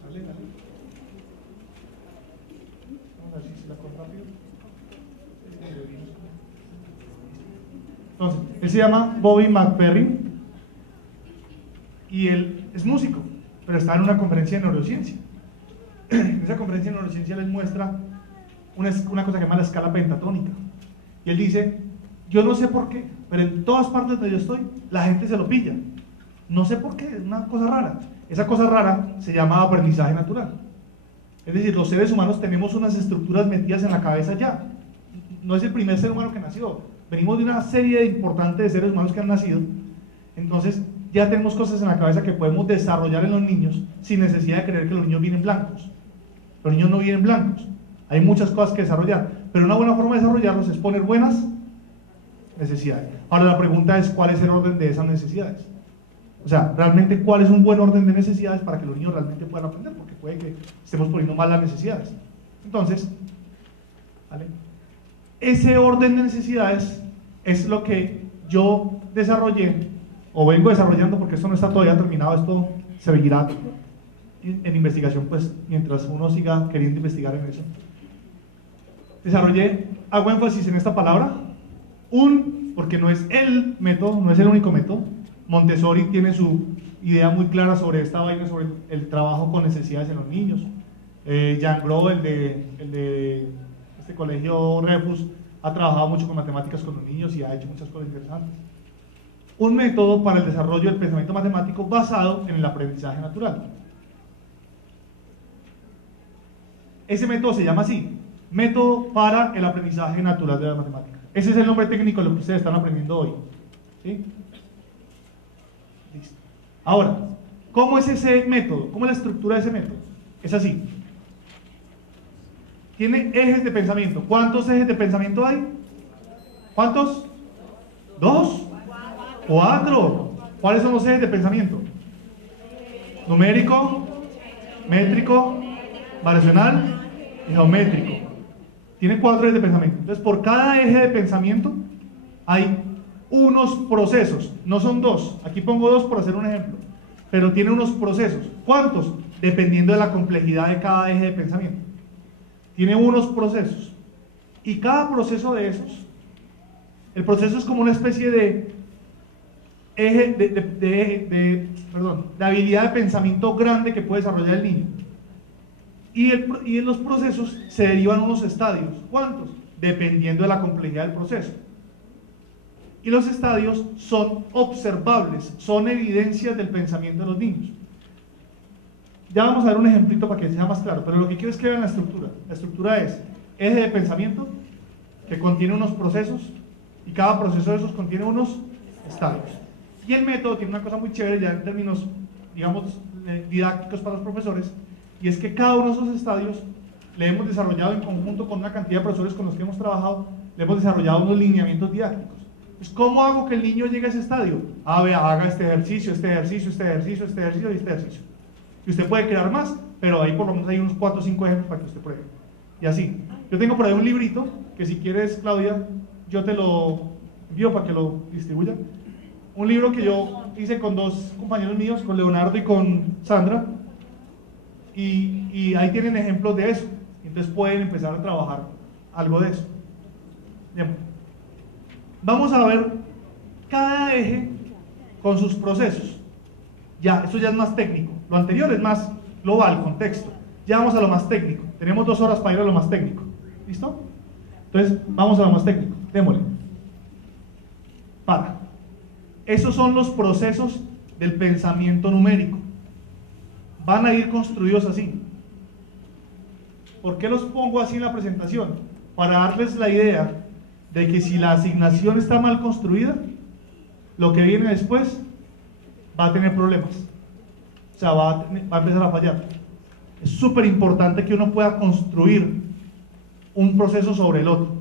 Dale. Vamos a ver si se la corta rápido. Entonces, él se llama Bobby McFerrin y él es músico, pero está en una conferencia de neurociencia. En esa conferencia de neurociencia les muestra una cosa que se llama la escala pentatónica. Y él dice, yo no sé por qué, pero en todas partes donde yo estoy, la gente se lo pilla. No sé por qué, es una cosa rara. Esa cosa rara se llama aprendizaje natural. Es decir, los seres humanos tenemos unas estructuras metidas en la cabeza ya. No es el primer ser humano que nació. Venimos de una serie importante de seres humanos que han nacido. Entonces, ya tenemos cosas en la cabeza que podemos desarrollar en los niños sin necesidad de creer que los niños vienen blancos. Los niños no vienen blancos. Hay muchas cosas que desarrollar, pero una buena forma de desarrollarlos es poner buenas necesidades. Ahora la pregunta es, ¿cuál es el orden de esas necesidades? O sea, realmente, ¿cuál es un buen orden de necesidades para que los niños realmente puedan aprender? Porque puede que estemos poniendo mal las necesidades. Entonces, ¿vale? Ese orden de necesidades es lo que yo desarrollé, o vengo desarrollando, porque esto no está todavía terminado, esto se seguirá en investigación, pues, mientras uno siga queriendo investigar en eso. Desarrollé, hago énfasis en esta palabra, porque no es el método, no es el único método. Montessori tiene su idea muy clara sobre esta vaina, sobre el trabajo con necesidades en los niños. Jan Groh, el de este colegio Refus, ha trabajado mucho con matemáticas con los niños y ha hecho muchas cosas interesantes. Un método para el desarrollo del pensamiento matemático basado en el aprendizaje natural. Ese método se llama así, método para el aprendizaje natural de la matemática. Ese es el nombre técnico de lo que ustedes están aprendiendo hoy. ¿Sí? Listo. Ahora, ¿cómo es ese método? ¿Cómo es la estructura de ese método? Es así. Tiene ejes de pensamiento. ¿Cuántos ejes de pensamiento hay? ¿Cuántos? ¿2? ¿4? ¿Cuáles son los ejes de pensamiento? Numérico, métrico, variacional y geométrico. Tiene 4 ejes de pensamiento. Entonces, por cada eje de pensamiento hay unos procesos. No son 2. Aquí pongo 2 por hacer un ejemplo. Pero tiene unos procesos. ¿Cuántos? Dependiendo de la complejidad de cada eje de pensamiento. Tiene unos procesos. Y cada proceso de esos, el proceso es como una especie de eje de habilidad de pensamiento grande que puede desarrollar el niño. Y en los procesos se derivan unos estadios. ¿Cuántos? Dependiendo de la complejidad del proceso. Y los estadios son observables, son evidencias del pensamiento de los niños. Ya vamos a ver un ejemplito para que sea más claro, pero lo que quiero es que vean la estructura. La estructura es eje de pensamiento que contiene unos procesos y cada proceso de esos contiene unos estadios. Y el método tiene una cosa muy chévere ya en términos, digamos, didácticos para los profesores, y es que cada uno de esos estadios le hemos desarrollado en conjunto con una cantidad de profesores con los que hemos trabajado, le hemos desarrollado unos lineamientos didácticos. Entonces, ¿cómo hago que el niño llegue a ese estadio? Haga este ejercicio, este ejercicio, este ejercicio, este ejercicio y este ejercicio. Y usted puede crear más, pero ahí por lo menos hay unos 4 o 5 ejemplos para que usted pruebe. Y así. Yo tengo por ahí un librito, que si quieres, Claudia, yo te lo envío para que lo distribuya. Un libro que yo hice con 2 compañeros míos, con Leonardo y con Sandra, y ahí tienen ejemplos de eso. Entonces pueden empezar a trabajar algo de eso. Bien. Vamos a ver cada eje con sus procesos. Ya, eso ya es más técnico. Lo anterior es más global, contexto. Ya vamos a lo más técnico. Tenemos 2 horas para ir a lo más técnico. ¿Listo? Entonces, vamos a lo más técnico. Démosle. Esos son los procesos del pensamiento numérico. Van a ir construidos así. ¿Por qué los pongo así en la presentación? Para darles la idea de que si la asignación está mal construida, lo que viene después va a tener problemas. O sea, va a empezar a fallar. Es súper importante que uno pueda construir un proceso sobre el otro.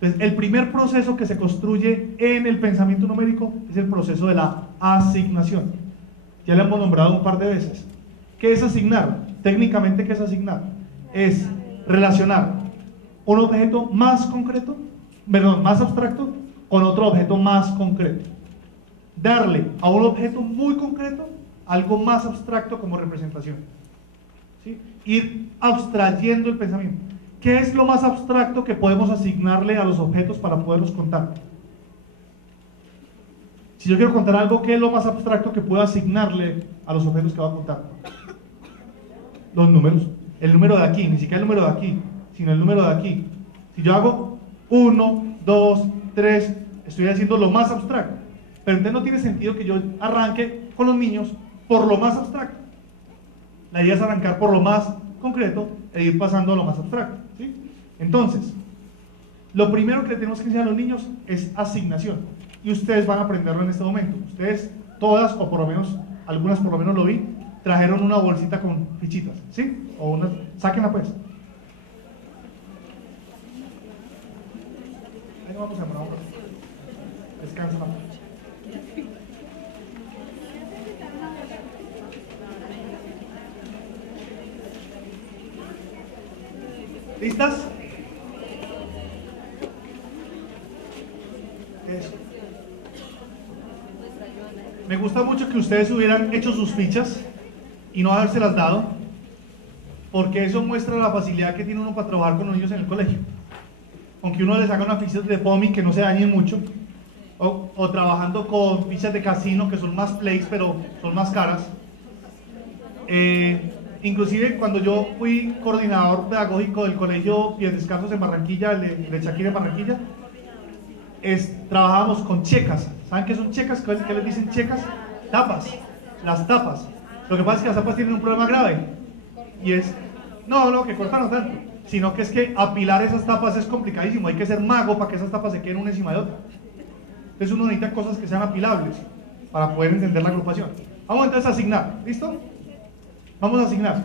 Entonces, el primer proceso que se construye en el pensamiento numérico es el proceso de la asignación. Ya lo hemos nombrado un par de veces. ¿Qué es asignar? Técnicamente, ¿qué es asignar? Es relacionar un objeto más concreto, más abstracto, con otro objeto más concreto. Darle a un objeto muy concreto algo más abstracto como representación. ¿Sí? Ir abstrayendo el pensamiento. ¿Qué es lo más abstracto que podemos asignarle a los objetos para poderlos contar? Si yo quiero contar algo, ¿qué es lo más abstracto que puedo asignarle a los objetos que voy a contar? Los números. El número de aquí, ni siquiera el número de aquí, sino el número de aquí. Si yo hago 1, 2, 3, estoy haciendo lo más abstracto. Pero entonces no tiene sentido que yo arranque con los niños por lo más abstracto. La idea es arrancar por lo más concreto e ir pasando a lo más abstracto. ¿Sí? Entonces, lo primero que le tenemos que enseñar a los niños es asignación. Y ustedes van a aprenderlo en este momento. Ustedes, todas, o por lo menos, algunas por lo menos lo vi, trajeron una bolsita con fichitas. ¿Sí? O una, sáquenla pues. Ahí no vamos a demorar. Descansa. ¿Listas? Eso. Me gusta mucho que ustedes hubieran hecho sus fichas y no habérselas dado, porque eso muestra la facilidad que tiene uno para trabajar con los niños en el colegio. Aunque uno les haga una ficha de POMI que no se dañen mucho, o trabajando con fichas de casino que son más plays, pero son más caras. Inclusive cuando yo fui coordinador pedagógico del colegio Pies Descalzos en Barranquilla, el de Shakira en Barranquilla, trabajábamos con checas. ¿Saben qué son checas? ¿Qué les dicen checas? Tapas. Las tapas. Lo que pasa es que las tapas tienen un problema grave. Y es, no, que cortan tanto. Sino que es que apilar esas tapas es complicadísimo. Hay que ser mago para que esas tapas se queden una encima de otra. Entonces uno necesita cosas que sean apilables para poder entender la agrupación. Vamos entonces a asignar. ¿Listo? Vamos a asignar.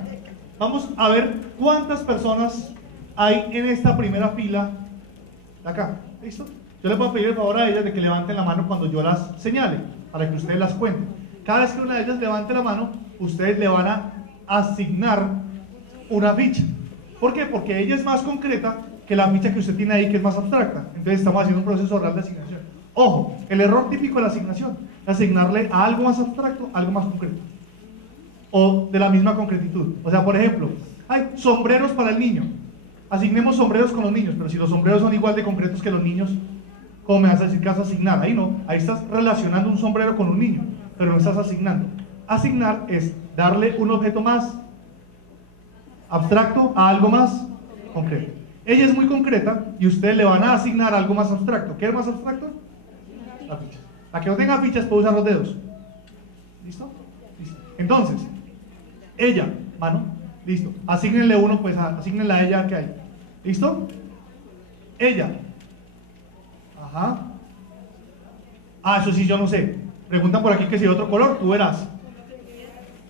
Vamos a ver cuántas personas hay en esta primera fila de acá. ¿Listo? Yo les voy a pedir el favor a ellas de que levanten la mano cuando yo las señale, para que ustedes las cuenten. Cada vez que una de ellas levante la mano, ustedes le van a asignar una ficha. ¿Por qué? Porque ella es más concreta que la ficha que usted tiene ahí, que es más abstracta. Entonces estamos haciendo un proceso oral de asignación. Ojo, el error típico de la asignación es asignarle a algo más abstracto, algo más concreto. O de la misma concretitud. O sea, por ejemplo, hay sombreros para el niño. Asignemos sombreros con los niños, pero si los sombreros son igual de concretos que los niños, ¿cómo me vas a decir que vas a asignar? Ahí no, ahí estás relacionando un sombrero con un niño, pero no estás asignando. Asignar es darle un objeto más abstracto a algo más concreto. Ella es muy concreta y ustedes le van a asignar algo más abstracto. ¿Qué es más abstracto? La ficha. La que no tenga fichas puede usar los dedos. ¿Listo? Listo. Entonces, ella, mano, listo. Asígnenle uno, pues asígnenle a ella que hay. ¿Listo? Ella. Ajá. Ah, eso sí, yo no sé. Preguntan por aquí que si hay otro color, tú verás.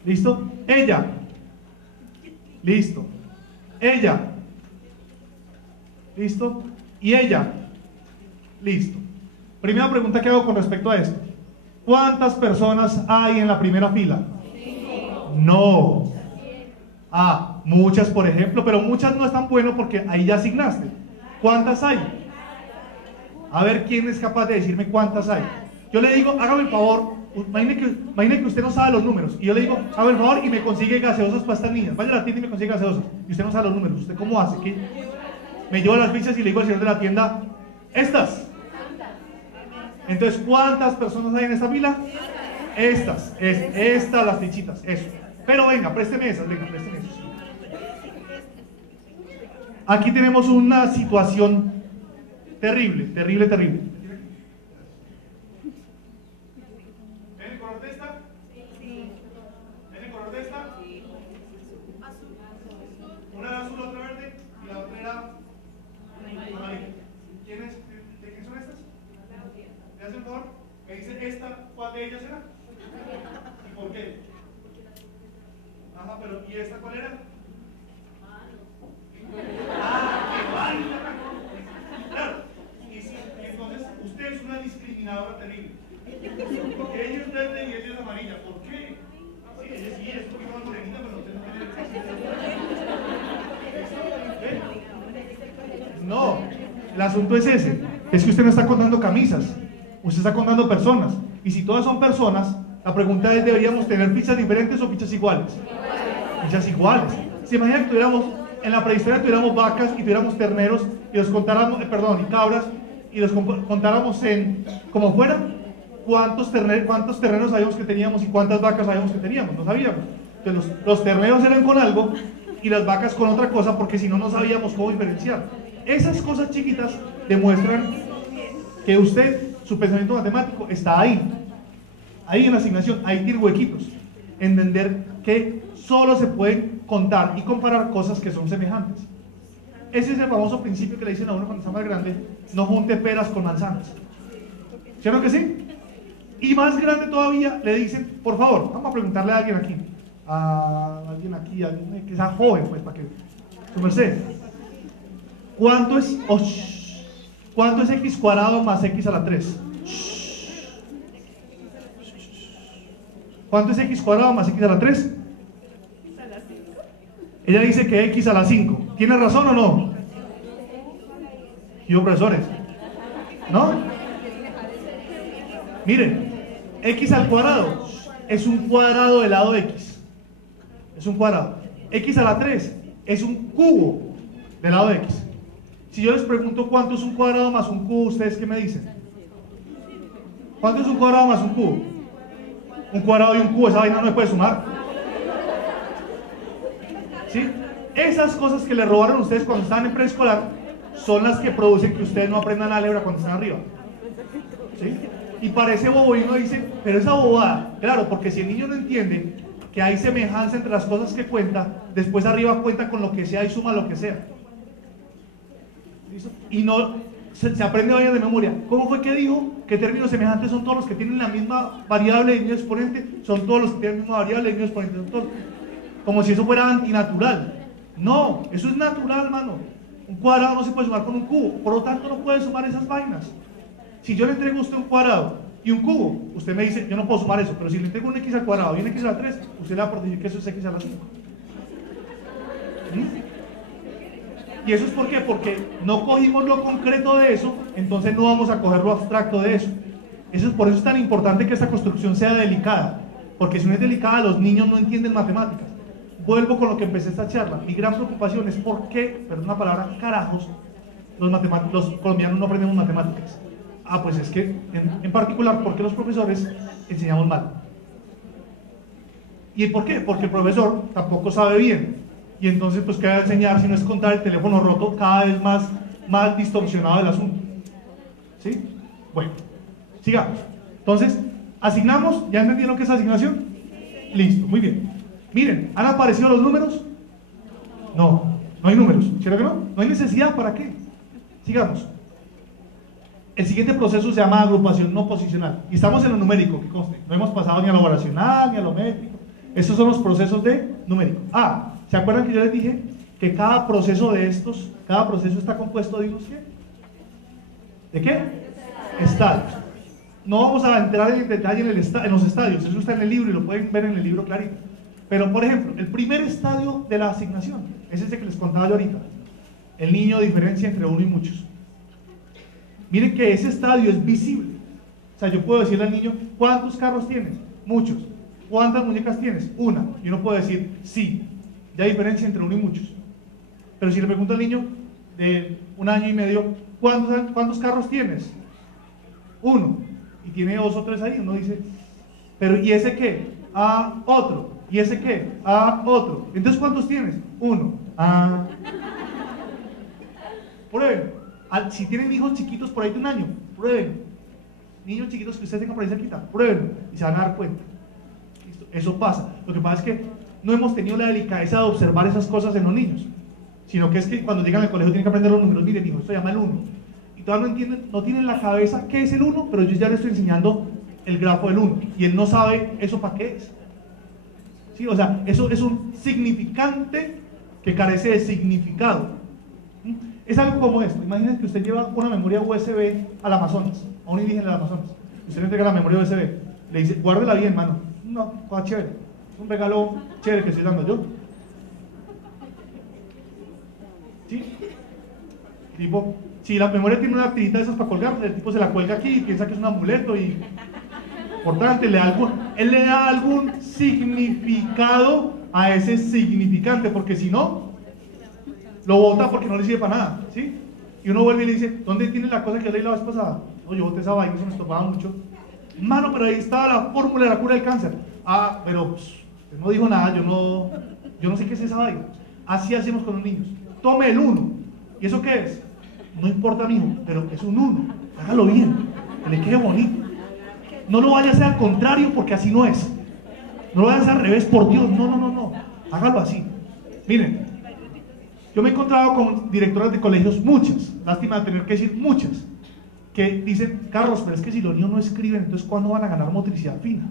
¿Listo? Ella. Listo. Ella. ¿Listo? Y ella. Listo. Primera pregunta que hago con respecto a esto. ¿Cuántas personas hay en la primera fila? No. Ah, muchas por ejemplo, pero muchas no es tan bueno porque ahí ya asignaste. ¿Cuántas hay? A ver quién es capaz de decirme cuántas hay. Yo le digo, hágame el favor, imagine que usted no sabe los números. Y yo le digo, hágame el favor y me consigue gaseosas para estas niñas. Vaya a la tienda y me consigue gaseosas. Y usted no sabe los números. ¿Usted cómo hace? ¿Qué? Me llevo las fichas y le digo al señor de la tienda, estas. Entonces, ¿cuántas personas hay en esta fila? Estas, las fichitas, eso. Pero venga, présteme esas, présteme esas. Aquí tenemos una situación terrible. ¿Ven el color de esta? Sí. ¿Ven el color de esta? Sí. Azul. Una era azul, otra verde y la otra era amarilla. ¿De quién son estas? ¿Me hacen el favor? ¿Me dice esta cuál de ellas era? ¿Y por qué? Ajá, pero ¿y esta cuál era? ¡Qué válida! Claro, y entonces usted es una discriminadora terrible. Porque ella es verde y ella es amarilla. ¿Por qué? Sí, ella sí es un poquito más morenita, pero usted no tiene. No, el asunto es ese. Es que usted no está contando camisas, usted está contando personas. Y si todas son personas, la pregunta es, ¿deberíamos tener fichas diferentes o fichas iguales? Fichas iguales. ¿Se imagina que tuviéramos, en la prehistoria tuviéramos vacas y tuviéramos terneros y los contáramos, y cabras, y los contáramos en, como fuera? ¿Cuántos terneros sabíamos que teníamos y cuántas vacas sabíamos que teníamos? No sabíamos. Entonces los terneros eran con algo y las vacas con otra cosa, porque si no, no sabíamos cómo diferenciar. Esas cosas chiquitas demuestran que usted, su pensamiento matemático está ahí en la asignación, ahí tiene huequitos. Entender que solo se pueden contar y comparar cosas que son semejantes. Ese es el famoso principio que le dicen a uno cuando está más grande: no junte peras con manzanas. ¿Cierto que sí? Y más grande todavía le dicen, por favor, vamos a preguntarle a alguien aquí, alguien que sea joven, pues, para que su merced, ¿cuánto es x cuadrado más x a la 3? ¿Cuánto es x cuadrado más x a la 3? Ella dice que x a la 5. ¿Tiene razón o no? ¿Y profesores? ¿No? Miren, x al cuadrado es un cuadrado del lado de x. Es un cuadrado. X a la 3 es un cubo del lado de x. Si yo les pregunto cuánto es un cuadrado más un cubo, ¿ustedes qué me dicen? ¿Cuánto es un cuadrado más un cubo? Un cuadrado y un cubo, esa vaina no se puede sumar. ¿Sí? Esas cosas que le robaron a ustedes cuando estaban en preescolar son las que producen que ustedes no aprendan álgebra cuando están arriba. ¿Sí? Y parece bobo y uno dice, pero esa bobada, claro, porque si el niño no entiende que hay semejanza entre las cosas que cuenta, después arriba cuenta con lo que sea y suma lo que sea. ¿Listo? Y no se aprende vainas de memoria. ¿Cómo fue que dijo que términos semejantes son todos los que tienen la misma variable de mismo exponente? Son todos los que tienen la misma variable de mismo exponente. Son todos. Como si eso fuera antinatural. No, eso es natural, mano. Un cuadrado no se puede sumar con un cubo, por lo tanto no puede sumar esas vainas. Si yo le entrego a usted un cuadrado y un cubo, usted me dice, yo no puedo sumar eso, pero si le entrego un x al cuadrado y un x a la 3, usted le va a decir que eso es x a la 5. ¿Y eso es por qué? Porque no cogimos lo concreto de eso, entonces no vamos a coger lo abstracto de eso. Por eso es tan importante que esta construcción sea delicada, porque si no es delicada, los niños no entienden matemáticas. Vuelvo con lo que empecé esta charla. Mi gran preocupación es por qué, perdón la palabra, carajos, los colombianos no aprendemos matemáticas. Pues es que, en particular, ¿por qué los profesores enseñamos mal? ¿Y por qué? Porque el profesor tampoco sabe bien. Y entonces, pues, ¿qué va a enseñar si no es contar el teléfono roto cada vez más distorsionado del asunto? ¿Sí? Bueno, sigamos. Entonces, asignamos, ¿ya entendieron qué es asignación? Listo, muy bien. Miren, ¿han aparecido los números? No, no hay números. ¿Cierto que no? No hay necesidad, ¿para qué? Sigamos. El siguiente proceso se llama agrupación no posicional. Y estamos en lo numérico, que conste. No hemos pasado ni a lo oracional, ni a lo métrico. Estos son los procesos de numérico. ¿Se acuerdan que yo les dije que cada proceso de estos, cada proceso está compuesto de unos qué? ¿De qué? Estadios. No vamos a entrar en detalle en los estadios, eso está en el libro y lo pueden ver en el libro clarito. Pero, por ejemplo, el primer estadio de la asignación es ese que les contaba yo ahorita. El niño diferencia entre uno y muchos. Miren que ese estadio es visible. O sea, yo puedo decirle al niño, ¿cuántos carros tienes? Muchos. ¿Cuántas muñecas tienes? Una. Y uno puede decir, sí. Ya hay diferencia entre uno y muchos. Pero si le pregunto al niño de 1 año y medio, ¿cuántos carros tienes? Uno. Y tiene 2 o 3 ahí. Uno dice, pero ¿y ese qué? Otro. ¿Y ese qué? Otro. Entonces, ¿cuántos tienes? Uno. Prueben. Si tienen hijos chiquitos por ahí de 1 año, prueben. Niños chiquitos que ustedes tengan por ahí cerquita, prueben y se van a dar cuenta. ¿Listo? Eso pasa. Lo que pasa es que no hemos tenido la delicadeza de observar esas cosas en los niños, sino que es que cuando llegan al colegio tienen que aprender los números. Miren, hijo, esto se llama el 1. Y todavía no entienden, no tienen en la cabeza qué es el 1, pero yo ya le estoy enseñando el grafo del 1. Y él no sabe eso para qué es. ¿Sí? O sea, eso es un significante que carece de significado. Es algo como esto. Imagínense que usted lleva una memoria USB al Amazonas, a un indígena del Amazonas. Usted le entrega la memoria USB, le dice, guárdela bien, mano. No, cosa chévere. Es un regalo chévere que estoy dando yo. ¿Sí? Tipo, si la memoria tiene una tirita de esas para colgar, el tipo se la cuelga aquí y piensa que es un amuleto y... Importante, él le da algún significado a ese significante, porque si no, lo bota porque no le sirve para nada, ¿sí? Y uno vuelve y le dice, ¿dónde tienes la cosa que yo leí la vez pasada? No, yo boté esa vaina, eso me estorbaba mucho. Mano, pero ahí estaba la fórmula de la cura del cáncer. Pero usted no dijo nada, yo no sé qué es esa vaina. Así hacemos con los niños. Tome el 1. ¿Y eso qué es? No importa, mijo, pero es un 1. Hágalo bien, que le quede bonito. No lo vaya a hacer al contrario porque así no es. No lo vaya a hacer al revés, por Dios. No. Hágalo así. Miren, yo me he encontrado con directoras de colegios, muchas, lástima de tener que decir muchas, que dicen, Carlos, pero es que si los niños no escriben, entonces ¿cuándo van a ganar motricidad fina?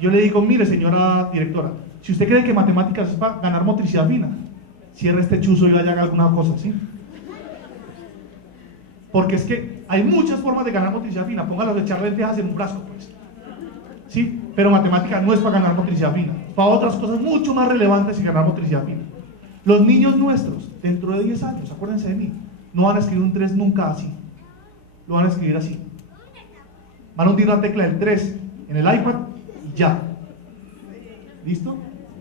Yo le digo, mire, señora directora, si usted cree que matemáticas es para ganar motricidad fina, cierre este chuzo y vaya a hacer alguna cosa, ¿sí? Porque es que hay muchas formas de ganar motricidad fina. Póngalas de echar lentejas en un frasco, pues. ¿Sí? Pero matemática no es para ganar motricidad fina. Para otras cosas mucho más relevantes y ganar motricidad fina. Los niños nuestros, dentro de 10 años, acuérdense de mí, no van a escribir un 3 nunca así. Lo van a escribir así. Van a hundir la tecla del 3 en el iPad y ya. ¿Listo?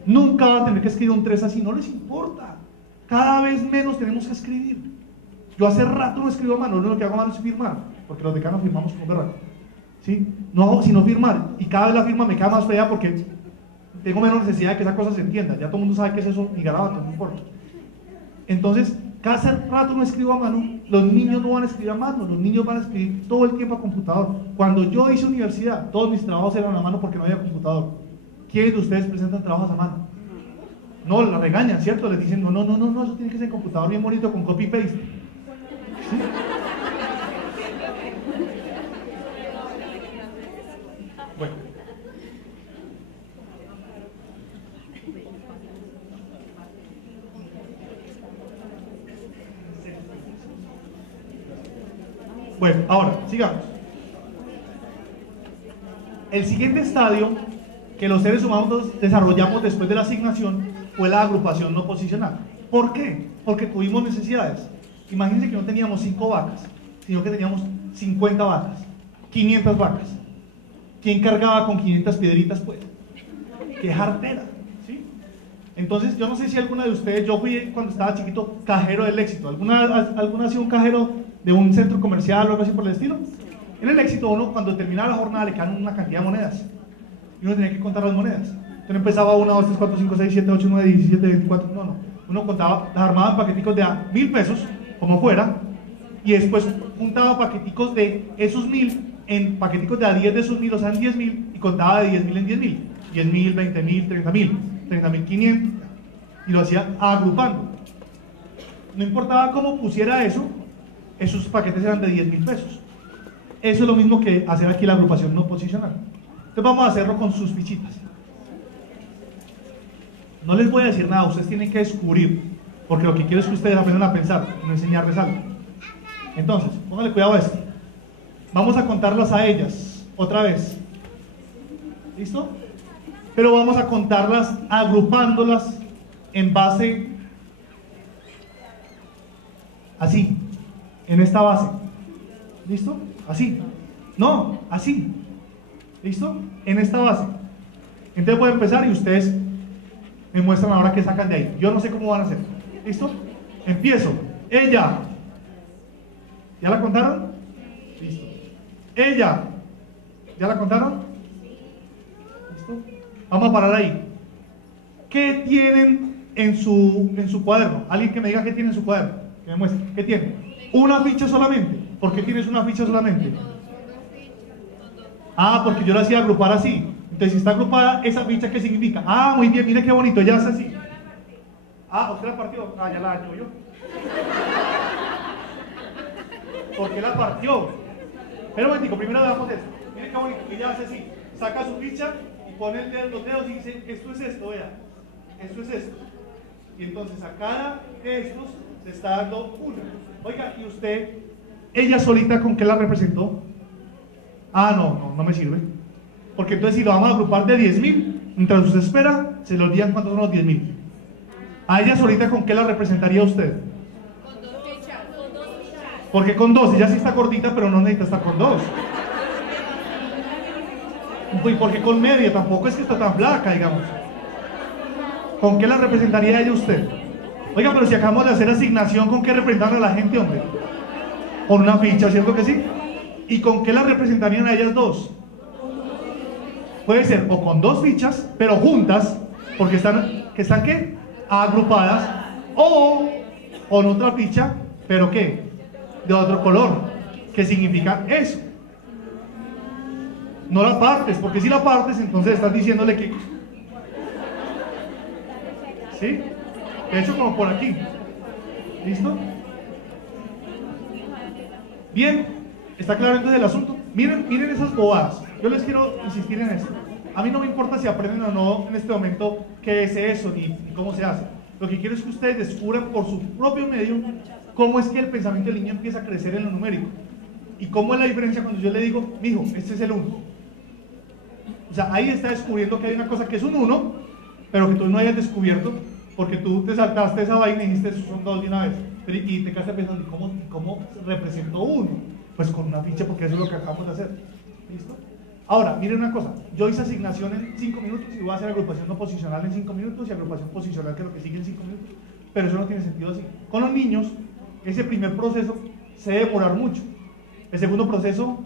Nunca van a tener que escribir un 3 así, no les importa. Cada vez menos tenemos que escribir. Yo hace rato no escribo a mano, lo único que hago a mano es firmar, porque los decanos firmamos con berraco. ¿sí? No, sino firmar. Y cada vez la firma me queda más fea porque tengo menos necesidad de que esa cosa se entienda. Ya todo el mundo sabe qué es eso, mi garabato, no importa. Entonces, cada rato no escribo a mano. Los niños no van a escribir a mano, los niños van a escribir todo el tiempo a computador. Cuando yo hice universidad, todos mis trabajos eran a mano porque no había computador. ¿Quiénes de ustedes presentan trabajos a mano? No, la regañan, ¿cierto? Les dicen, no, eso tiene que ser en computador bien bonito con copy-paste. ¿Sí? Bueno. Bueno, ahora, sigamos. El siguiente estadio que los seres humanos desarrollamos después de la asignación fue la agrupación no posicional. ¿Por qué? Porque tuvimos necesidades. Imagínense que no teníamos 5 vacas, sino que teníamos 50 vacas, 500 vacas. ¿Quién cargaba con 500 piedritas? Pues, qué jartera, ¿sí? Entonces, yo no sé si alguna de ustedes, yo fui cuando estaba chiquito cajero del Éxito. ¿Alguna ha sido un cajero de un centro comercial o algo así por el estilo? En el Éxito, uno cuando terminaba la jornada le quedaban una cantidad de monedas y uno tenía que contar las monedas. Entonces empezaba 1, 2, 3, 4, 5, 6, 7, 8, 9, 17, 24, no. Uno contaba, las armaba en paqueticos de a 1000 pesos, como fuera, y después juntaba paqueticos de esos 1000 en paqueticos de a 10 de esos 1000, o sea, en 10.000, y contaba de 10.000 en 10.000, 10.000, 20.000, 30.000, 30.500, y lo hacía agrupando. No importaba cómo pusiera eso, esos paquetes eran de 10.000 pesos. Eso es lo mismo que hacer aquí la agrupación no posicional. Entonces vamos a hacerlo con sus fichitas. No les voy a decir nada, ustedes tienen que descubrir, porque lo que quiero es que ustedes aprendan a pensar, no enseñarles algo. Entonces, pónganle cuidado a esto. Vamos a contarlas a ellas, otra vez. ¿Listo? Pero vamos a contarlas agrupándolas en base, así, en esta base. ¿Listo? Así. No, así. ¿Listo? En esta base. Entonces voy a empezar y ustedes me muestran ahora qué sacan de ahí. Yo no sé cómo van a hacer. ¿Listo? Empiezo. Ella. ¿Ya la contaron? Listo. Ella. ¿Ya la contaron? ¿Listo? Vamos a parar ahí. ¿Qué tienen en su cuaderno? Alguien que me diga qué tiene en su cuaderno. Que me muestre. ¿Qué tiene? Una ficha solamente. ¿Por qué tienes una ficha solamente? Ah, porque yo la hacía agrupar así. Entonces, si está agrupada esa ficha, ¿qué significa? Ah, muy bien, mire qué bonito, ya es así. Ah, ¿usted la partió? Ah, ya la hallo yo. ¿Por qué la partió? Pero un momentico, primero veamos esto. Mire qué bonito, ella hace así. Saca su ficha y pone los dedos y dice, esto es esto, vea. Esto es esto. Y entonces a cada de estos se está dando una. Oiga, ¿y usted, ella solita con qué la representó? Ah, no me sirve. Porque entonces si lo vamos a agrupar de 10.000, mientras usted espera, se le olvidan cuántos son los 10.000. ¿A ella solita con qué la representaría usted? Con 2 fichas. Porque con 2, ella sí está gordita, pero no necesita estar con 2. Y porque con media, tampoco es que está tan flaca, digamos. ¿Con qué la representaría ella usted? Oiga, pero si acabamos de hacer asignación, ¿con qué representan a la gente, hombre? Con una ficha, ¿cierto que sí? ¿Y con qué la representarían a ellas dos? Puede ser o con 2 fichas, pero juntas, porque están ¿qué? Agrupadas, o con otra ficha, pero ¿qué? De otro color. ¿Qué significa eso? No la partes, porque si la partes, entonces estás diciéndole que... ¿Sí? De hecho, como por aquí. ¿Listo? Bien, ¿está claro entonces el asunto? Miren esas bobadas. Yo les quiero insistir en esto. A mí no me importa si aprenden o no en este momento qué es eso ni cómo se hace. Lo que quiero es que ustedes descubran por su propio medio cómo es que el pensamiento del niño empieza a crecer en lo numérico. Y cómo es la diferencia cuando yo le digo, mijo, este es el 1. O sea, ahí está descubriendo que hay una cosa que es un 1, pero que tú no hayas descubierto porque tú te saltaste esa vaina y dijiste, esos son 2 de una vez. Y te quedaste pensando, ¿cómo representó 1? Pues con una ficha, porque eso es lo que acabamos de hacer. ¿Listo? Ahora, miren una cosa, yo hice asignación en 5 minutos y voy a hacer agrupación no posicional en 5 minutos y agrupación posicional, que es lo que sigue en 5 minutos, pero eso no tiene sentido así. Con los niños, ese primer proceso se debe demorar mucho, el segundo proceso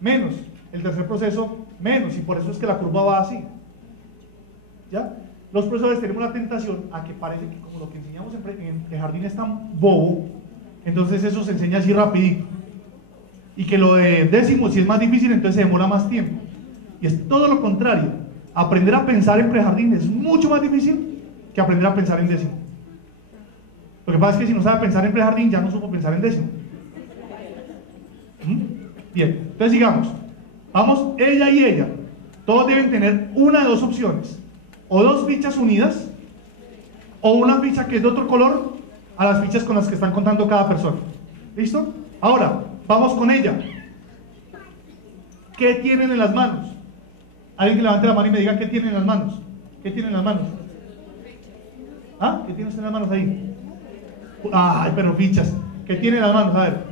menos, El tercer proceso, menos, y por eso es que la curva va así. ¿Ya? Los profesores tenemos la tentación a que parece que como lo que enseñamos en jardín es tan bobo, entonces eso se enseña así rapidito. Y que lo de décimo, si es más difícil, entonces se demora más tiempo. Y es todo lo contrario. Aprender a pensar en prejardín es mucho más difícil que aprender a pensar en décimo. Lo que pasa es que si no sabe pensar en prejardín, ya no supo pensar en décimo. Bien, entonces sigamos. Vamos, ella y ella. Todos deben tener una de dos opciones. O dos fichas unidas, o una ficha que es de otro color a las fichas con las que están contando cada persona. ¿Listo? Ahora, vamos con ella. ¿Qué tienen en las manos? Alguien que levante la mano y me diga qué tienen en las manos. ¿Qué tienen en las manos? ¿Ah? ¿Qué tiene usted en las manos ahí? Ay, pero fichas. ¿Qué tiene en las manos? A ver.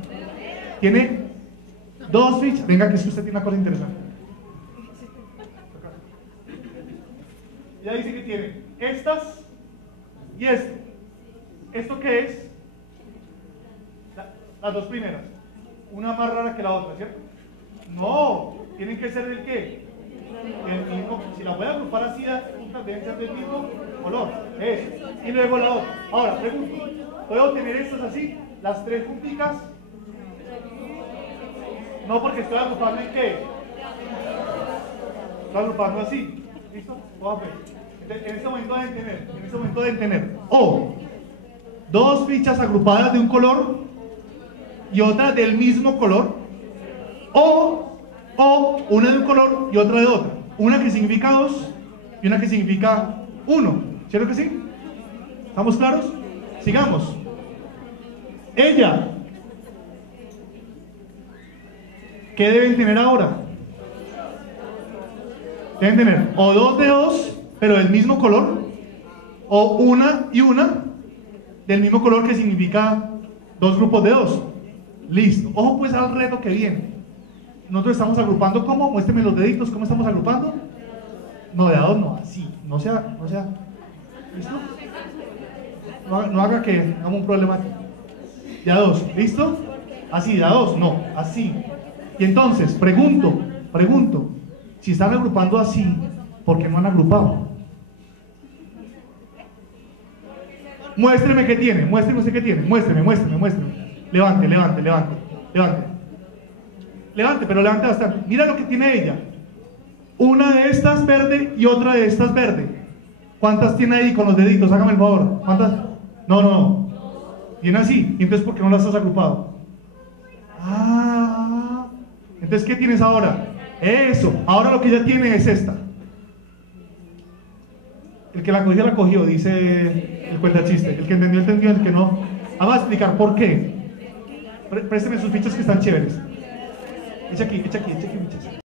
Tiene dos fichas. Venga, que es que usted tiene una cosa interesante. Ya dice que tiene estas y esto. ¿Esto qué es? Las dos primeras. Una más rara que la otra, ¿cierto? No, tienen que ser del qué. El mismo, si la voy a agrupar así, deben ser del mismo color. Eso. Y luego la otra. Ahora, pregunto, ¿puedo tener estas así? Las tres punticas. No, porque estoy agrupando en qué. Estoy agrupando así. ¿Listo? Vamos a ver. En este momento deben tener o dos fichas agrupadas de un color y otra del mismo color, o una de un color y otra de otro. Una que significa 2 y una que significa 1. ¿Cierto que sí? ¿Estamos claros? Sigamos. Ella. ¿Qué deben tener ahora? Deben tener o dos de 2 pero del mismo color, o una y una del mismo color, que significa dos grupos de 2. Listo. Ojo pues al reto que viene. Nosotros estamos agrupando, ¿cómo? Muéstrame los deditos, ¿cómo estamos agrupando? No, de a 2 no, así, no sea, ¿listo? No haga que hagamos un problema aquí. De a 2, ¿listo? Así, de a 2, no, así. Y entonces, pregunto, si están agrupando así, ¿por qué no han agrupado? Muéstreme qué tiene, muéstreme usted qué tiene, muéstreme. Levante, pero levante bastante. Mira lo que tiene ella. Una de estas verde y otra de estas verde. ¿Cuántas tiene ahí con los deditos? Hágame el favor. ¿Cuántas? No. Viene así. ¿Y entonces por qué no las has agrupado? Ah. Entonces, ¿qué tienes ahora? Eso. Ahora lo que ella tiene es esta. El que la cogió, dice el cuentachiste. El que entendió, el que no. Vamos a explicar por qué. Présteme sus fichas que están chéveres. Echa aquí, muchachos.